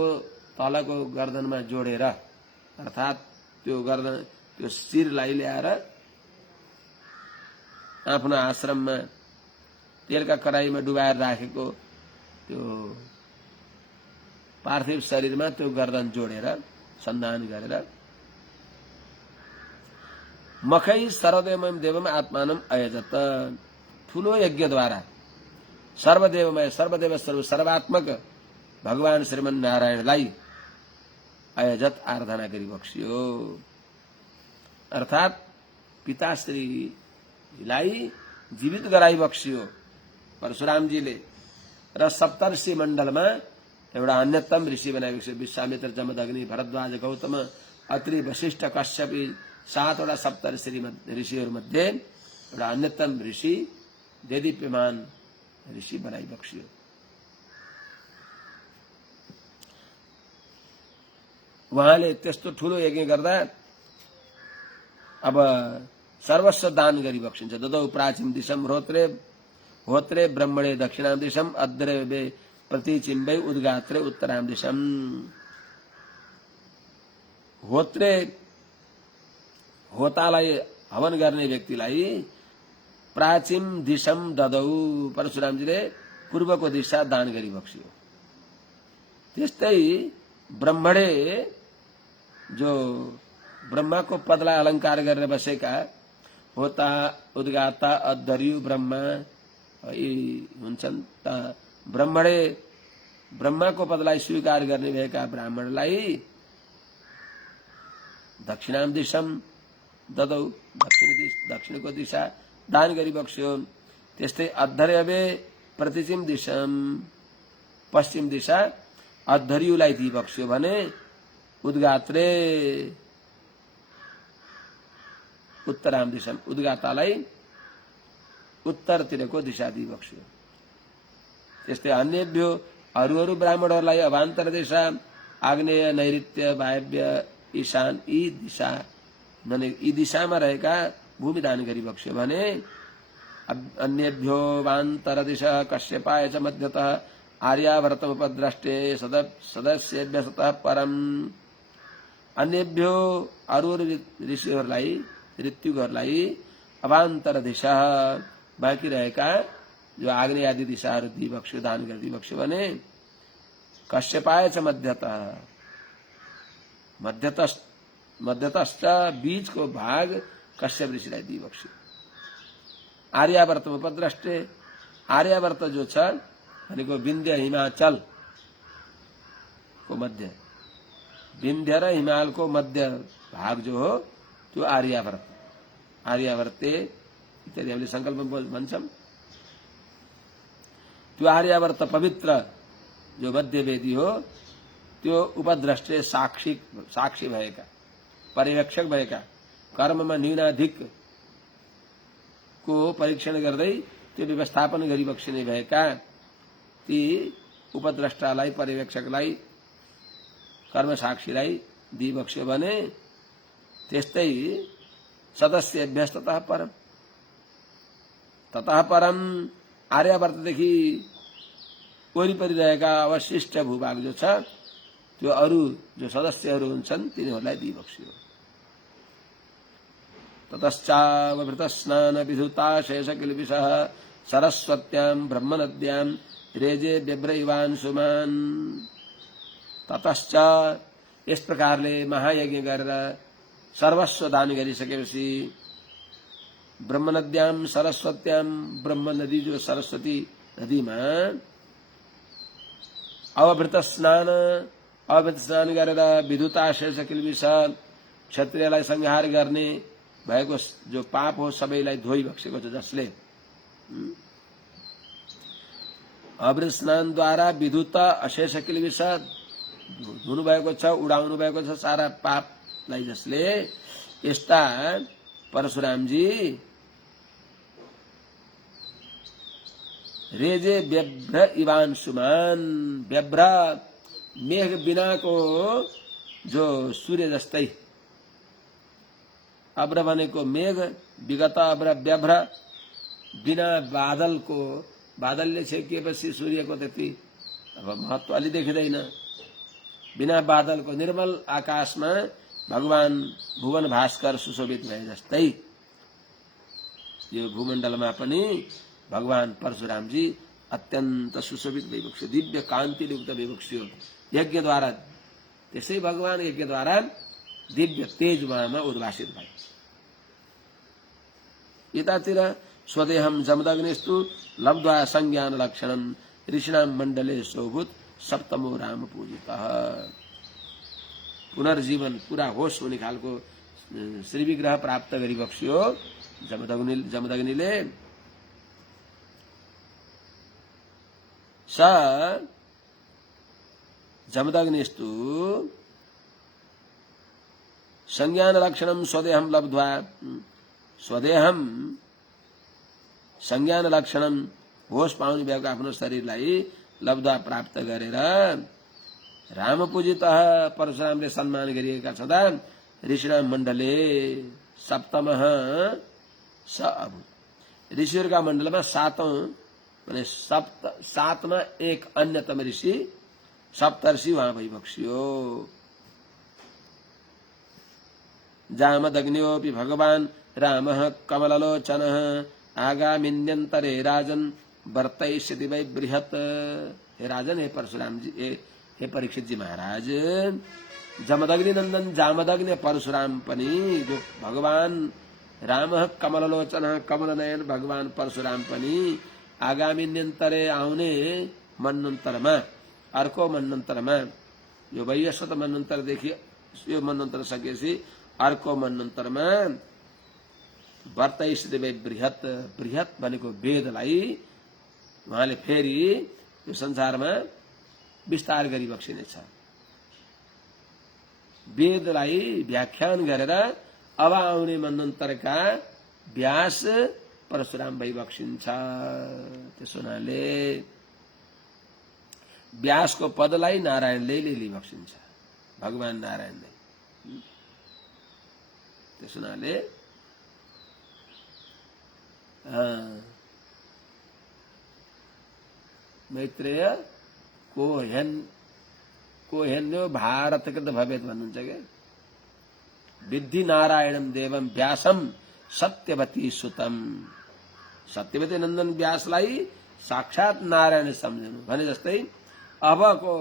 तलको गर्दनमा जोडेर अर्थात त्यो गर्दन त्यो शिरलाई ल्याएर आफ्नो आश्रममा तेलका कराईमा डुबाएर राखेको त्यो पार्थिव शरीरमा त्यो गर्दन जोडेर सन्धान गरेर मखै सर्वदेवमय देवम आत्मानम अयजत। ठूलो यज्ञद्वारा सर्वदेवमय सर्वदेव स्वरूप सर्वात्मक भगवान श्रीमन नारायणलाई अयजत आराधना गरी बक्सियो। अर्थात पिताश्रीलाई जीवित गराई बक्सियो परशुरामजीले र सप्तर्षि मण्डलमा एउटा अन्यतम ऋषि बनाएको छ। विश्वामित्र जमदग्नि भरद्वाज गौतम अत्रि वशिष्ठ कश्यपी 7 वटा सप्तर्षि ऋषिहरू मध्ये एउटा अन्यतम ऋषि देदीप्यमान ऋषि बनाई बक्सियो। उहाँले त्यस्तो ठूलो यज्ञ गर्दा अब सर्वस्व दान गरी बक्सिन्छ। ददौ प्राचीन दिशम होत्रे ब्रह्मणे दक्षिणाम दिशम अद्रवे प्रतिचिम्बै उद्गात्रे उत्तराम दिशम। होत्रे होतालाई हवन गर्ने व्यक्तिलाई प्राचीन दिशम ददौ परशुरामजीले पूर्वको दिशा दान गरी बक्सियो। त्यस्तै ब्रह्मणे जो ब्रह्माको पदलाई अलंकार गरेर बसेका होता उद्गाता अद्धर्यु ब्रह्मा यी हुन्छन्। ब्रह्मणे ब्रह्माको पदलाई स्वीकार गर्ने भएका ब्राह्मणलाई दक्षिणाम दिशम ददौ दक्षिणको दिशा दान गरी बक्स्यो। त्यस्तै अद्धर्यवे प्रतिचिम दिशम पश्चिम दिशा अद्धर्युलाई दिई बक्स्यो भने उद्गात्रे उत्तराम दिशम उद्गातालाई उत्तरतिरको दिशा दिई बक्स्यो। त्यस्तै अन्यभ्यो अरू ब्राह्मणहरूलाई अभान्तर दिशा आग्नेय नैऋत्य वायव्य ईशान यी दिशामा रहेका भूमि दान गरी बक्स्यो भने अन्यभ्यो वान्तर दिशा कश्यपाय च मध्यतः आर्यावर्तमुपद्रष्टे सदस्येभ्य सतः परम। अन्यभ्यो अरू ऋषिहरूलाई ऋत्युहरूलाई अवान्तर दिशा बाँकी रहेका जो आग्नेय आदि दिशाहरू दिई बक्स्यो दान गरिदिई बक्स्यो भने कश्यपाय च मध्यतस्थ बीचको भाग कश्यप ऋषिलाई दिई बक्स्यो। आर्यावर्त उपद्रष्टे आर्यावर्त जो छ भनेको विन्ध्य हिमाचल को मध्य विन्ध्य र हिमालको मध्य भाग जो हो त्यो आर्यावर्ते इत्यादि हामीले संकल्प भन्छौं। त्यो आर्यावर्त पवित्र जो मध्य वेदी हो त्यो उपद्रष्टे साक्षी भएका पर्यवेक्षक भएका कर्ममा न्यूनाधिक को परीक्षण गर्दै त्यो व्यवस्थापन गरी बक्सिने भएका ती उपद्रष्टालाई पर्यवेक्षकलाई कर्म साक्षीलाई दिइबक्स्यो भने त्यस्तै सदस्यभ्यः ततः परम आर्यावर्तदेखि वरिपरि रहेका अवशिष्ट भूभाग जो छ त्यो अरू जो सदस्यहरू हुन्छन् तिनीहरूलाई दिइबक्स्यो। ततश्चावभृत स्नान विधुता शेषकिल्बिषः सरस्वत्यां ब्रह्मनद्यां रेजे व्यभ्रैवांशुमान्। ततश्च यस प्रकारले महायज्ञ गरेर सर्वस्व दान गरिसकेपछि ब्रह्मनद्यां सरस्वत्यां ब्रह्म नदी जो सरस्वती नदीमा अवभृत स्नान गरेर विधुता शेषकिल्बिष क्षत्रियलाई संहार गर्ने भएको जो पाप हो सबैलाई धोइबक्सेको छ जसले अवृत स्नानद्वारा विधुत अशेष किल्बिष धुनु भएको छ उडाउनु भएको छ सारा पापलाई जसले यस्ता परशुरामजी रेजे व्यभ्र इवांशुमान व्यभ्र मेघ बिनाको जो सूर्य जस्तै अब्र भनेको मेघ विगत अब्र व्यभ्र बिना बादलको बादलले छेकिएपछि सूर्यको त्यति अब महत्व अलि देखिँदैन बिना बादलको निर्मल आकाशमा भगवान भुवन भास्कर सुशोभित भए जस्तै यो भूमण्डलमा पनि भगवान परशुरामजी अत्यन्त सुशोभित भइबक्स्यो दिव्य कान्तिले युक्त भइबक्स्यो यज्ञद्वारा त्यसै भगवान यज्ञद्वारा दिव्य तेज उहाँमा उद्भासित भए। यतातिर स्वदेहम जमदग्निस्तु लब्ध्वा संज्ञान लक्षणम ऋषिणाम मण्डले शोभूत सप्तमो राम पूजितः। पुनर्जीवन पूरा होश हुने खालको श्री विग्रह प्राप्त गरिबक्स्यो जमदग्निले। स जमदग्निस्तु संज्ञान लक्षणम स्वदेहम लब्ध्वा स्वदेहम संज्ञान लक्षणम होश पाउने भएको आफ्नो शरीरलाई लब्ध्वा प्राप्त गरेर राम पूजितः परशुरामले सम्मान गरिएका छँदा ऋषिणाम मण्डले सप्तमः स अभूत ऋषिहरूका मण्डलमा सातौं माने सातमा एक अन्यतम ऋषि सप्तर्षि वहाँ भइबक्स्यो। जामदग्न्योऽपि भगवान् रामः कमललोचनः आगामिन्यन्तरे राजन् वर्तयिष्यति वै बृहत्। हे राजन हे परशुराम जी हे परीक्षित जी महाराज जमदग्नि नंदन जामदग्नि परशुराम पनि जो भगवान रामः कमललोचनः कमलनयन भगवान परशुराम पनि आगामिन्यन्तरे आउने मन्वन्तरमा अर्को मन्वन्तरमा यो वैवस्वत मन्वन्तरदेखि यो मन्वन्तर सकेपछि अर्को मन्वन्तरमा वर्तयिष्यति वै बृहत् बृहत् भनेको वेदलाई उहाँले फेरि यो संसारमा विस्तार गरिबक्सिनेछ। वेदलाई व्याख्यान गरेर अब आउने मन्वन्तरका व्यास परशुराम भइबक्सिन्छ। त्यसो हुनाले व्यासको पदलाई नारायणले लिइबक्सिन्छ भगवान नारायणले। त्यसो हुनाले मैत्रेय को हेन्यो भारतकृत भवेत् भन्नुहुन्छ क्या। विद्धि नारायणम देवम व्यासम सत्यवती सुतम सत्यवती नन्दन व्यासलाई साक्षात नारायण सम्झनु भने जस्तै अबको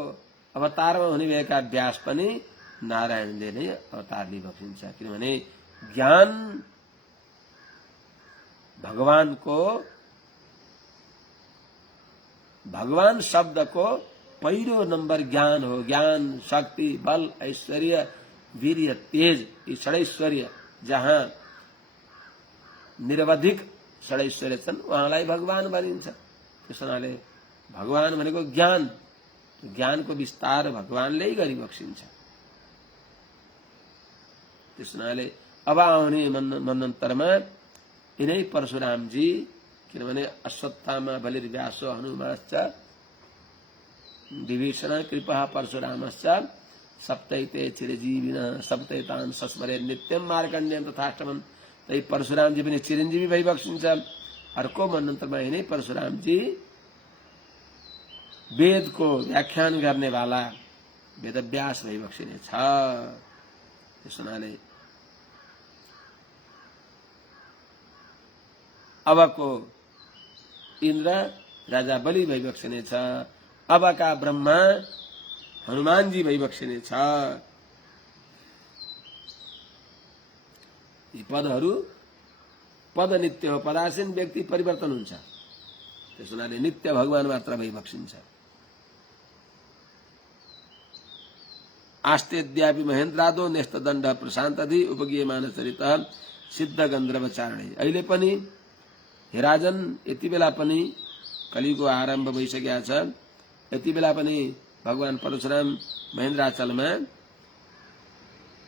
अवतारमा हुने भएका व्यास पनि नारायणले नै अवतार लिइबक्सिन्छ। किनभने ज्ञान भगवान शब्दको पहिलो नम्बर ज्ञान हो। ज्ञान शक्ति बल ऐश्वर्य वीर्य तेज यी षडैश्वर्य जहाँ निरवधिक षडैश्वर्य छन् उहाँलाई भगवान भनिन्छ। त्यस हुनाले भगवान भनेको ज्ञान, ज्ञानको विस्तार भगवानले गरी बक्सिन्छ। त्यस हुनाले अब आउने मन्वन्तरमा यिनै परशुरामजी, किनभने अश्वत्थामा बलिर्व्यासो हनुमाश्च विभीषण कृपः परशुरामश्च सप्तैते चिरजीविनः सप्तैतान् सस्मरेत् नित्यं मार्कण्डेयं तथाष्टमम्। तै परशुरामजी पनि चिरञ्जीवी भइबक्सिन्छ। अर्को मन्वन्तरमा यिनै परशुरामजी वेदको व्याख्यान गर्नेवाला वेदव्यास भइबक्सिनेछ। त्यस हुनाले अबको इन्द्र राजा बलि भइबक्सिनेछ। अबका ब्रह्मा हनुमानजी भइबक्सिनेछ। यी पदहरू पद नित्य हो, पदासीन व्यक्ति परिवर्तन हुन्छ। त्यस हुनाले नित्य भगवान मात्र भइबक्सिन्छ। आस्तेद्यापि महेन्द्रादो नेस्तदण्ड प्रशान्तधि उपगीयमान चरित सिद्ध गन्धर्व चारणे। अहिले पनि हे राजन, यति बेला पनि कलियुगको आरम्भ भइसकेका छ। यति बेला पनि भगवान परशुराम महेन्द्राचलमा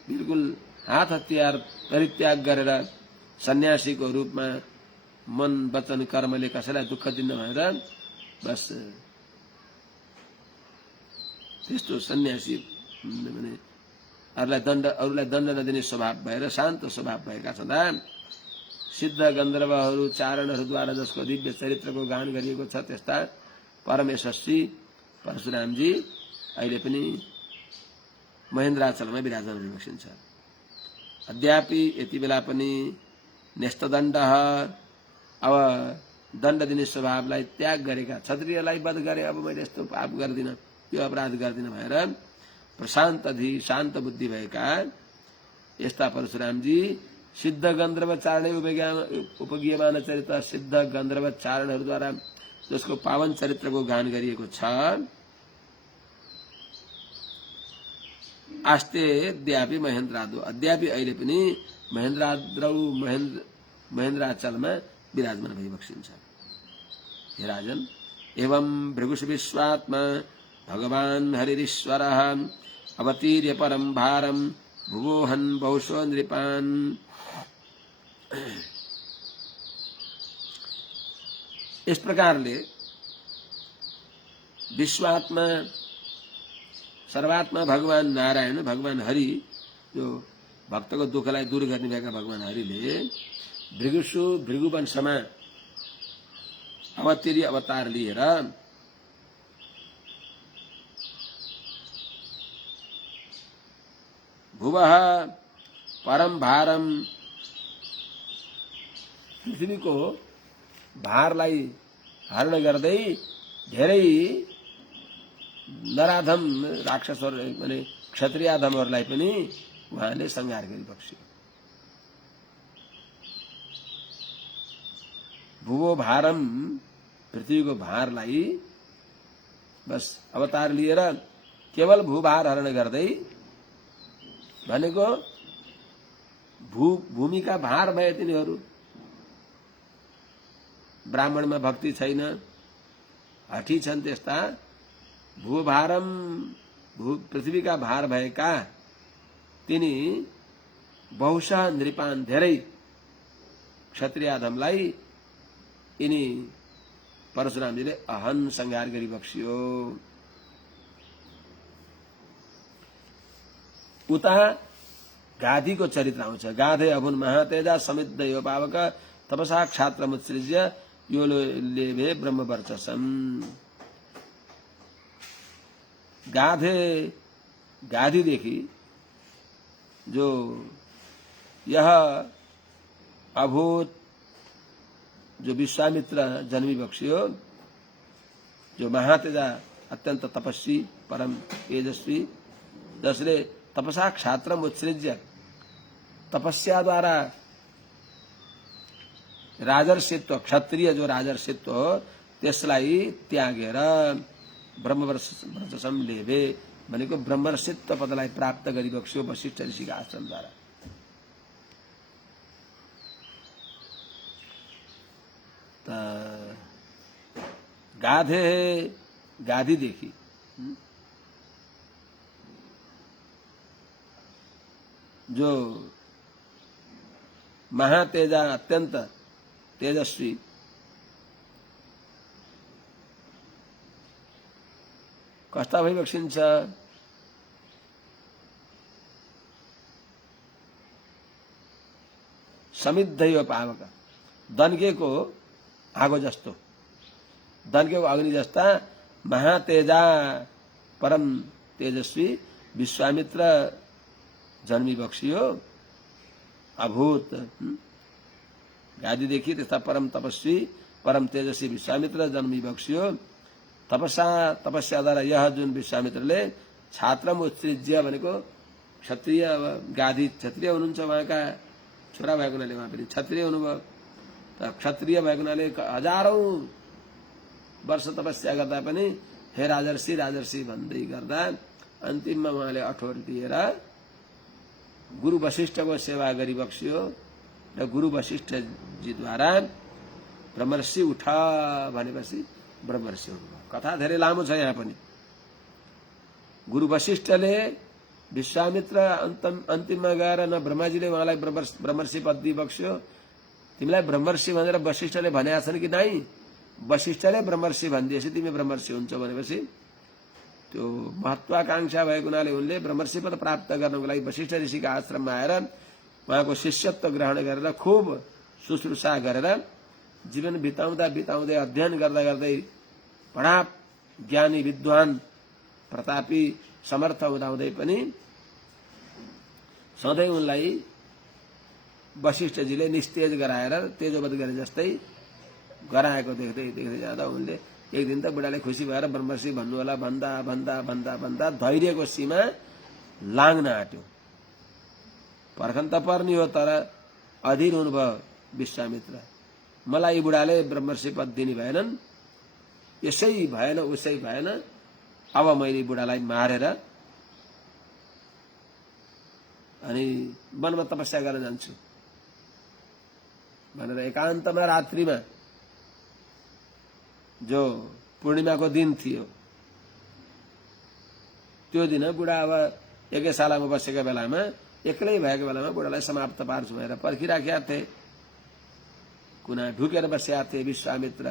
बिल्कुल हात हतियार परित्याग गरेर सन्यासीको रूपमा मन वचन कर्मले कसैलाई दुःख दिन्न भनेर बस त्यस्तो सन्यासी भने अरूलाई दण्ड नदिने स्वभाव भएर शान्त स्वभाव भएका छँदा सिद्ध गन्धर्वहरू चारणहरूद्वारा जसको दिव्य चरित्रको गान गरिएको छ, त्यस्ता परम यशस्वी परशुरामजी अहिले पनि महेन्द्राचलमा विराजमान भइबक्सिन्छ। अद्यापि यति बेला पनि नेस्तदण्ड, अब दण्ड दिने स्वभावलाई त्याग गरेका, क्षत्रियलाई वध गरे, अब मैले यस्तो पाप गर्दिन, यो अपराध गर्दिन भनेर प्रशान्त धि शान्त बुद्धि भएका यस्ता परशुरामजी सिद्ध गन्धर्व चारणे उपगीयमान चरित, सिद्ध गन्धर्व चारणहरूद्वारा जसको पावन चरित्रको गान गरिएको छ, आस्ते अद्यापि महेन्द्रादो, अद्यापि अहिले पनि महेन्द्राचलमा विराजमान भइबक्सिन्छ। हे राजन, एवं भृगुष विश्वात्मा भगवान हरिरीश्वरः अवतीर्य परम भारम भुवोहन बहुशो नृपान। इस प्रकारले विश्वात्मा सर्वात्मा भगवान नारायण, भगवान हरि, जो भक्तको दुःखलाई दूर गर्ने भएका भगवान हरिले भृगुवंशमा अवतीर्य अवतार लिएर भुवः परम भारम, पृथ्वीको भारलाई हरण गर्दै धेरै नराधम राक्षसहरू माने क्षत्रियाधमहरूलाई पनि उहाँले संहार गरिबक्स्यो। भुवो भारम, पृथ्वीको भारलाई बस अवतार लिएर केवल भूभार हरण गर्दै, भनेको भूमिका भार भए तिनीहरू। ब्राह्मणमा भक्ति छैन, हठी छन्, त्यस्ता भूभारम, पृथ्वीका भार भएका तिनी बहुशः नृपान, धेरै क्षत्रियाधमलाई यिनी परशुरामजीले अहन संहार गरिबक्स्यो। उता गाधीको चरित्र आउँछ। गाधे अभुन महातेजा समिद्ध यो पावक तपसा क्षात्रमुत्सृज्य यो लेभे ब्रह्मवर्चसम। गाधीदेखि जो यह अभूत, जो विश्वामित्र जन्मी बक्स्यो, जो महातेजा अत्यंत तपस्वी परम तेजस्वी, जसले तपसा क्षात्रम उत्सृज्य, तपस्या द्वारा राजर्षित्व, क्षत्रिय जो राजर्षित्व हो त्यसलाई त्यागेर ब्रह्मवर्चसम लेभे, भनेको ब्रह्मर्षित्व पदलाई प्राप्त गरिबक्स्यो वशिष्ठ ऋषिका आश्रमद्वारा। गाधे गाधी देखी, जो महातेजा अत्यंत तेजस्वी कस्ता भइबक्सिन्छ? समिद्धैव पावक, दन्केको आगो जस्तो, दन्केको अग्नि जस्ता महातेजा परम तेजस्वी विश्वामित्र जन्मी बक्सियो अभूत। गाधीदेखि त्यस्ता परम तपस्वी परम तेजस्वी विश्वामित्र जन्मी बक्सियो। तपस्याद्वारा यह जुन विश्वामित्रले छात्रम उत्सृज्य भनेको क्षत्रिय, अब गाधी क्षत्रिय हुनुहुन्छ, उहाँका छोरा भएको हुनाले उहाँ पनि क्षत्रिय हुनुभयो। त क्षत्रिय भएको हुनाले हजारौं वर्ष तपस्या गर्दा पनि हे राजर्षि राजर्षि भन्दै गर्दा अन्तिममा उहाँले अठोट दिएर गुरु वशिष्ठको सेवा गरी बक्सियो र गुरु वशिष्ठजीद्वारा ब्रह्मर्षि उठ भनेपछि ब्रह्मर्षि हुनुभयो। कथा धेरै लामो छ यहाँ पनि। गुरु वशिष्ठले विश्वामित्र अन्तिममा गएर न ब्रह्माजीले उहाँलाई ब्रह्मर्षि पद दिइबक्स्यो। तिमीलाई ब्रह्मर्षि भनेर वशिष्ठले भनेका छन् कि नै? वशिष्ठले ब्रह्मर्षि भनिदिएपछि तिमी ब्रह्मर्षि हुन्छ भनेपछि त्यो महत्वाकांक्षा भएको हुनाले उनले ब्रह्मर्षि पद प्राप्त गर्नको लागि वशिष्ठ ऋषिका आश्रममा आएर उहाँको शिष्यत्व ग्रहण गरेर खूब शुश्रूषा गरेर जीवन बिताउँदै अध्ययन गर्दा गर्दै बडा ज्ञानी विद्वान प्रतापी समर्थ हुँदाहुँदै पनि सधैँ उनलाई वशिष्ठजीले निस्तेज गराएर तेजोवध गरे जस्तै गराएको देख्दै जाँदा उनले एक दिन त बुढाले खुसी भएर ब्रह्मर्षि भन्नु होला भन्दा भन्दा भन्दा भन्दा धैर्यको सीमा लाग्न आट्यो। पर्खन त पर्ने हो, तर अधीर हुनुभयो विश्वामित्र। मलाई बुढाले ब्रह्मर्षि पद दिने भएनन्, यसै भएन उसै भएन, अब मैले बुढालाई मारेर अनि वनमा तपस्या गर्न जान्छु भनेर एकान्तमा रात्रिमा, जो पूर्णिमाको दिन थियो त्यो दिन बुढा अब यज्ञशालामा बसेका बेलामा एक्लै भएको बेलामा बुढालाई समाप्त पार्छु भनेर पर्खिराखेका थिए। कुना ढुकेर बसेका थिए विश्वामित्र।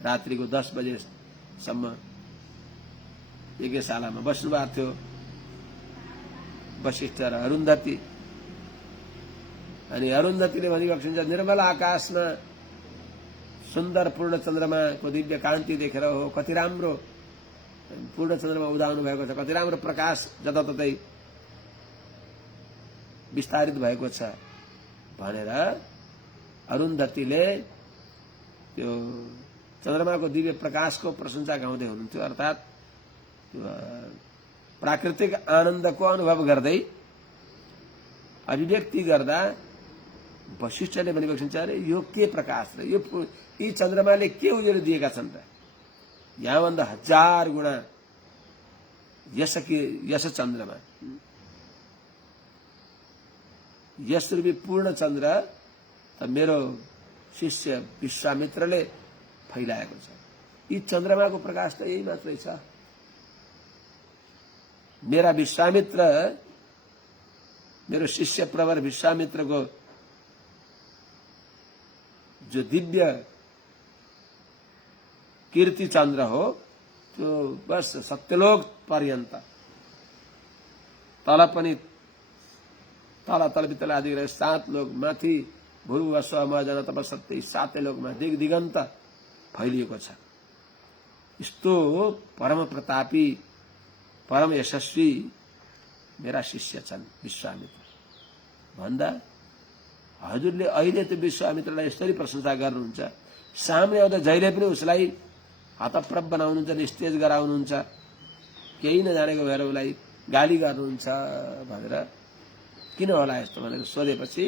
रात्रिको 10 बजेसम्म यज्ञशालामा बस्नु भएको थियो वशिष्ठ र अरुन्धती। अनि अरुन्धतीले भनिबक्सिन्छ, निर्मल आकाशमा सुन्दर पूर्ण चन्द्रमाको दिव्य कान्ति देखेर हो, कति राम्रो पूर्ण चन्द्रमा उदाउनु भएको छ, कति राम्रो प्रकाश जताततै विस्तारित भएको छ भनेर अरुन्धतीले त्यो चन्द्रमाको दिव्य प्रकाशको प्रशंसा गाउँदै हुनुहुन्थ्यो। अर्थात् प्राकृतिक आनन्दको अनुभव गर्दै अभिव्यक्ति गर्दा वशिष्ठले भनिबक्सिन्छ, अरे यो के प्रकाश र यी चन्द्रमाले के उज्यालो दिएका छन् त? यहाँभन्दा 1000 गुणा यस चन्द्रमा, यस रूपी पूर्ण चन्द्र त मेरो शिष्य विश्वामित्रले फैलाएको छ। यी चन्द्रमाको प्रकाश त यही मात्रै छ। मेरा विश्वामित्र, मेरो शिष्य प्रवर विश्वामित्रको जो दिव्य कीर्ति चन्द्र हो, त्यो बस सत्यलोक पर्यन्त तल पनि तल वितल आदि 7 लोक माथि भूर्भुवः स्वः महा तप सत्य 7 लोकमा दिगन्त फैलिएको छ। यस्तो परम प्रतापी परम यशस्वी मेरा शिष्य छन् विश्वामित्र भन्दा हजुरले अहिले त्यो विश्वामित्रलाई यसरी प्रशंसा गर्नुहुन्छ, सामने आउँदा जहिले पनि उसलाई हतप्रभ बनाउनुहुन्छ, निस्तेज गराउनुहुन्छ, केही नजानेको भएर उसलाई गाली गर्नुहुन्छ भनेर किन होला यस्तो भनेर सोधेपछि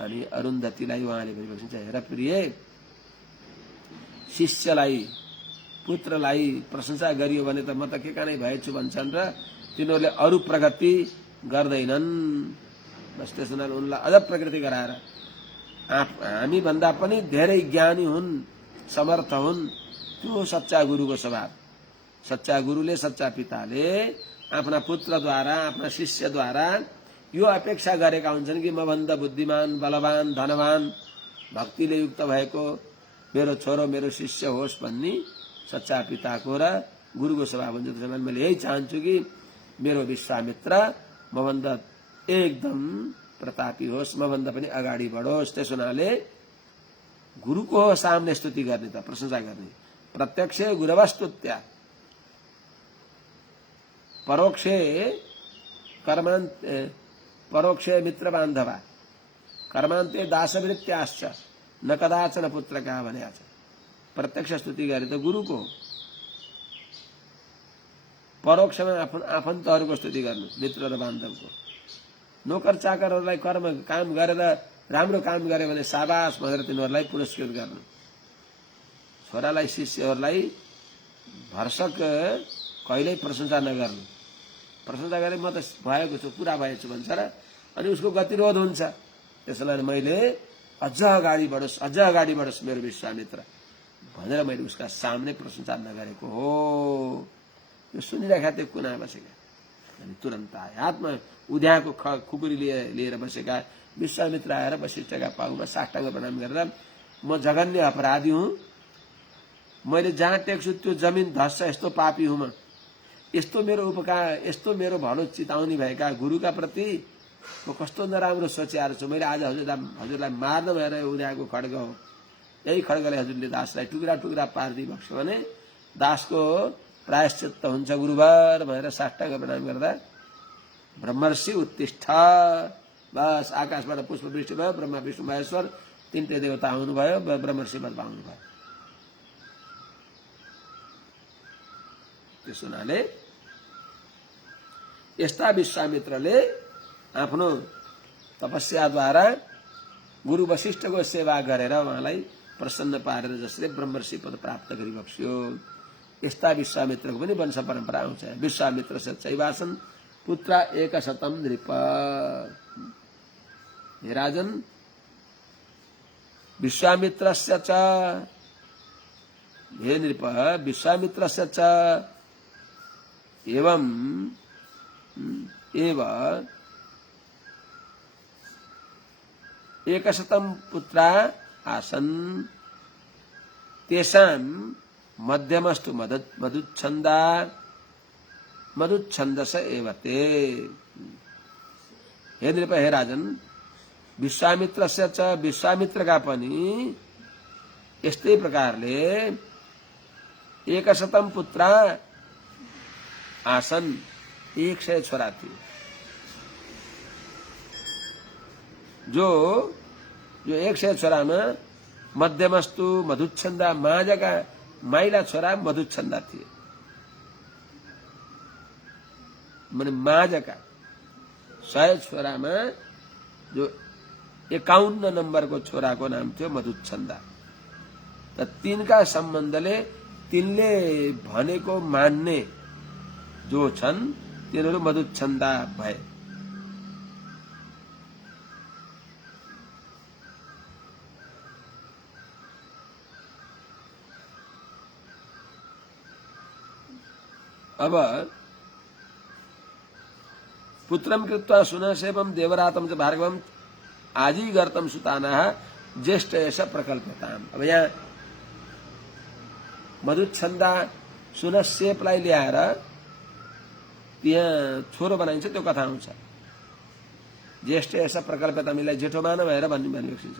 अनि अरुन्धतीलाई उहाँले भनिबक्सिन्छ, हेर प्रिय, शिष्यलाई पुत्रलाई प्रशंसा गरियो भने त म त के कानै भएछु भन्छन् र तिनीहरूले अरू प्रगति गर्दैनन्। बस त्यसैले उनलाई अझ प्रगति गराएर हामी भन्दा पनि धेरै ज्ञानी हुन्, समर्थ हुन् त्यो सच्चा गुरुको स्वभाव। सच्चा गुरुले सच्चा पिताले आफ्ना पुत्रद्वारा आफ्ना शिष्यद्वारा यो अपेक्षा गरेका हुन्छन् कि मभन्दा बुद्धिमान बलवान धनवान भक्तिले युक्त भएको मेरो छोरो मेरो शिष्य होस् भन्ने सच्चा पिताको र गुरुको स्वभाव हुन्छ। त्यसैले मैले यही चाहन्छु कि मेरो विश्वामित्र मभन्दा एकदम प्रतापी होस्, मभन्दा पनि अगाडि बढोस्। त्यसो हुनाले गुरुको सामने स्तुति गर्ने त प्रशंसा गर्ने। प्रत्यक्ष गुरवस्तुत्या परोक्षे मित्र बान्धवा कर्मान्ते दासवृत्त्याश्च न कदाचन पुत्रका भन्या छ। प्रत्यक्ष स्तुति गरे त गुरुको, परोक्षमा आफन्तहरूको स्तुति गर्नु मित्र र बान्धवको। नोकर चाकरहरूलाई काम गरेर राम्रो काम गरे भने साबास भनेर तिनीहरूलाई पुरस्कृत गर्नु। छोरालाई शिष्यहरूलाई भर्सक कहिल्यै प्रशंसा नगर्नु। प्रशंसा गरे म त भएको छु पुरा भएछु भन्छ र अनि उसको गतिरोध हुन्छ। त्यसैले मैले अझ अगाडि बढोस् मेरो विश्वामित्र भनेर मैले उसका सामने प्रशंसा नगरेको हो। यो सुनिराखेका त्यो कुना बसेका अनि तुरन्त आए हातमा उद्याएको खुकुरी लिएर बसेका विश्वामित्र आएर वशिष्ठका पाउमा साष्टाङ्ग प्रणाम गरेर म जघन्य अपराधी हुँ, मैले जहाँ टेक्छु त्यो जमिन धस्छ, यस्तो पापी हुँ म, यस्तो मेरो उपकार यस्तो मेरो भलो चिताउने भएका गुरुका प्रति म कस्तो नराम्रो सोचेर छु। मैले आज हजुरलाई मार्न भएर उद्याएको खड्ग हो। यही खड्गले हजुरले दासलाई टुक्रा टुक्रा पारिदिई बक्स्यो भने दासको प्रायश्चित्त हुन्छ गुरुवर भनेर साष्टाङ्ग प्रणाम गर्दा ब्रह्मर्षि उत्तिष्ठ, बस आकाशबाट पुष्पवृष्टि भयो। ब्रह्मा विष्णु महेश्वर तीनटै देवता आउनुभयो, ब्रह्मर्षि पद पाउनुभयो। त्यस हुनाले यस्ता विश्वामित्रले आफ्नो तपस्याद्वारा गुरु वशिष्ठको सेवा गरेर उहाँलाई प्रसन्न पारेर जसले ब्रह्मर्षि पद प्राप्त गरिबक्स्यो। यस्ता विश्वामित्रको पनि वंश परम्परा आउँछ। विश्वामित्र चैवासन पुत्र 100 नृप। हे राजन विश्वामित्रस्य च हे नृप विश्वामित्रस्य च एवं एव 100 पुत्रा आसन् तेषां मध्यमस्तु मधुच्छन्दस एव ते। हे नृप हे राजन विश्वामित्रस्य च विश्वामित्रका पनि यस्तै प्रकारले 100 पुत्रा आसन 100 छोरा थिए। जो 100 छोरामा मध्यमस्तु मधुच्छन्दा माझका माइला छोरा मधुच्छन्दा थिए। माने माझका 100 छोरामा जो 51 नम्बरको छोराको नाम थियो मधुच्छन्दा। त तिनका सम्बन्धले तिनले भनेको मान्ने जो छन् तिनीहरू मधुच्छन्दा भए। अब पुत्रम कृत्वा सुनसेवम देवरातम च भार्गवम आजीगर्तम सुतानाः ज्येष्ठ ऐसा प्रकल्पताम। अब यहाँ मधुच्छन्दा सुनसेपलाई ल्याएर त्यहाँ छोरो बनाइन्छ त्यो कथा आउँछ। ज्येष्ठ ऐसा प्रकल्पताम यसलाई जेठो मान भएर भनिएको छ।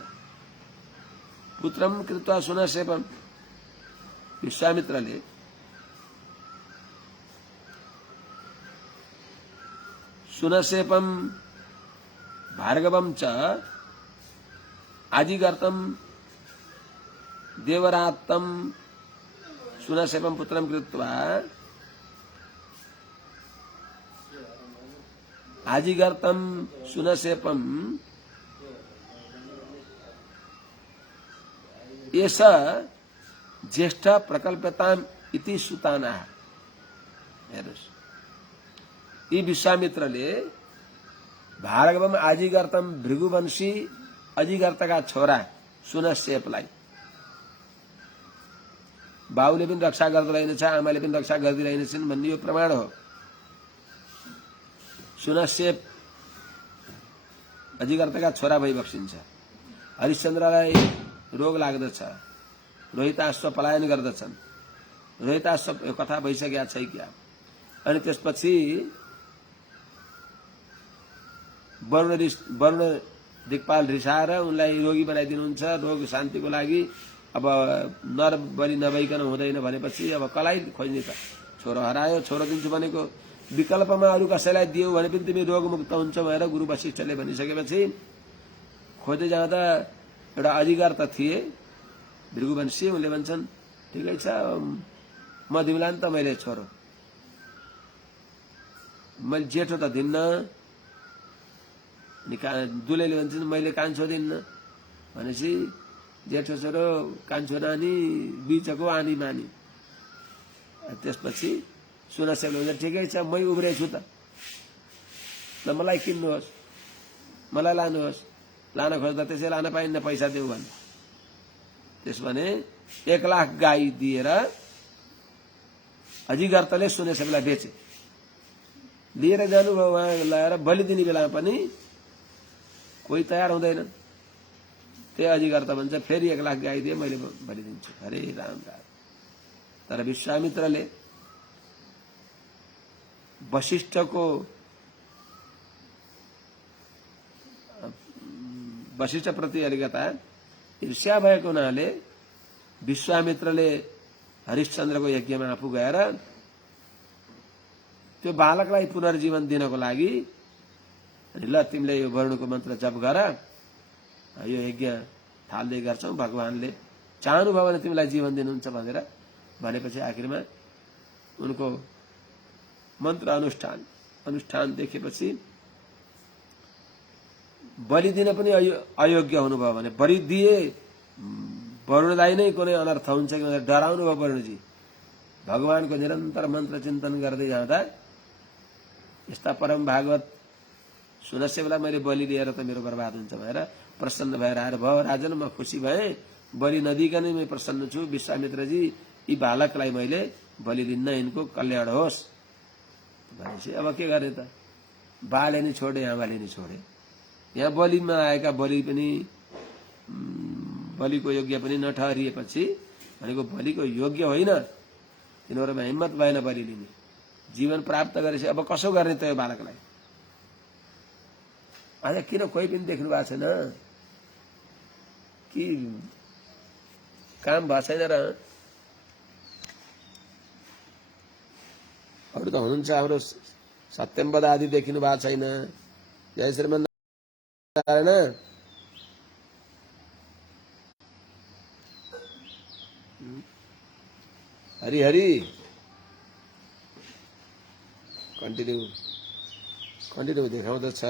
पुत्रम कृत्वा सुनसेवम विश्वामित्रले सुनसेपम भार्गवम च आजीगर्तम देवरातम सुनसेपम पुत्रम कृत्वा आजीगर्तम सुनसेपम एष ज्येष्ठ प्रकल्पताम इति सुतानाः। हेर्नुस् यी विश्वामित्रले भार्गवम आजीगर्तम भृगुवंशी अजीगर्तका छोरा सुनसेपलाई बाउले पनि रक्षा गर्दो रहेनछ, आमाले पनि रक्षा गर्दिरहेनछन् भन्ने यो प्रमाण हो। सुनश्यप अजिगर्तका छोरा भई बक्सिन्छ। हरिश्चन्द्रलाई रोग लाग्दछ, रोहिताश्व पलायन गर्दछन्। रोहिताश्व कथा भइसकेका छ क्या। अनि त्यसपछि वरुण दिक्पाल रिसाएर उनलाई रोगी बनाइदिनुहुन्छ। रोग शान्तिको लागि अब नर बलि नभइकन हुँदैन भनेपछि अब कलाई खोज्ने त। छोरो हरायो, छोरो दिन्छु भनेको विकल्पमा अरू कसैलाई दियो भने पनि तिमी रोगमुक्त हुन्छ भनेर गुरु वशिष्ठले भनिसकेपछि खोज्दै जाँदा एउटा अजिगार त थिए भृगुवंशी। उनले भन्छन् ठिकै छ, म दिउँला नि त मैले छोरो, मैले जेठो त दिन्न। दुलेले भन्छन् मैले कान्छो दिन्न भनेपछि जेठो छोरो कान्छो नानी बीचको आनी मानी। त्यसपछि सुनश्यपले भन्छ ठिकै छ, मै उब्रेछु त, ल मलाई किन्नुहोस्, मलाई लानुहोस्। लान खोज्दा त्यसै लान पाइन्न, पैसा देऊ भने। त्यस भने 1 लाख गाई दिएर अजिगर्तले सुनश्यपलाई बेचे। लिएर जानुभयो, उहाँ लगाएर बलि दिने बेलामा पनि कोही तयार हुँदैन। त्यही अजिगर्त भन्छ फेरि 1 लाख गाई दिए मैले बलि दिन्छु। हरे राम राम। तर विश्वामित्रले वशिष्ठ प्रति अलिकता ईर्ष्या भएको हुनाले विश्वामित्रले हरिश्चन्द्रको यज्ञमा आफू गएर त्यो बालकलाई पुनर्जीवन दिनको लागि ल तिमीले यो वरुणको मन्त्र जप गर, यो यज्ञ थाल्दै गर्छौ, भगवानले चाहनुभयो भने तिमीलाई जीवन दिनुहुन्छ भनेर भनेपछि आखिरमा उनको मन्त्र अनुष्ठान देखेपछि बलि दिन पनि अयोग्य हुनुभयो भने बलि दिए वरुणलाई नै कुनै अनर्थ हुन्छ कि भनेर डराउनु भयो वरुणजी। भगवानको निरन्तर मन्त्र चिन्तन गर्दै जाँदा यस्ता परम भागवत सुनश्यपलाई मैले बलि लिएर त मेरो बर्बाद हुन्छ भनेर प्रसन्न भएर आएर भयो राजन, म खुसी भएँ, बलि नदिकनै म प्रसन्न छु। विश्वामित्रजी, यी बालकलाई मैले बलि दिन्न, यिनको कल्याण होस् भनेपछि अब के गर्ने त। बाले नि छोडे, आमाले नि छोडे। यहाँ बलिमा आएका बलिको योग्य पनि नठहरिएपछि भनेको बलिको योग्य होइन, तिनीहरूमा हिम्मत भएन बलि लिने। जीवन प्राप्त गरेपछि अब कसो गर्ने त यो बालकलाई। आज किन कोही पनि देख्नु भएको छैन कि काम भएको छैन र? अरू त हुनुहुन्छ, हाम्रो सत्यम्बद आदि देखिनु भएको छैन। जय श्रीमन्नारायण। हरि हरि। कन्टिन्यू देखाउँदछ।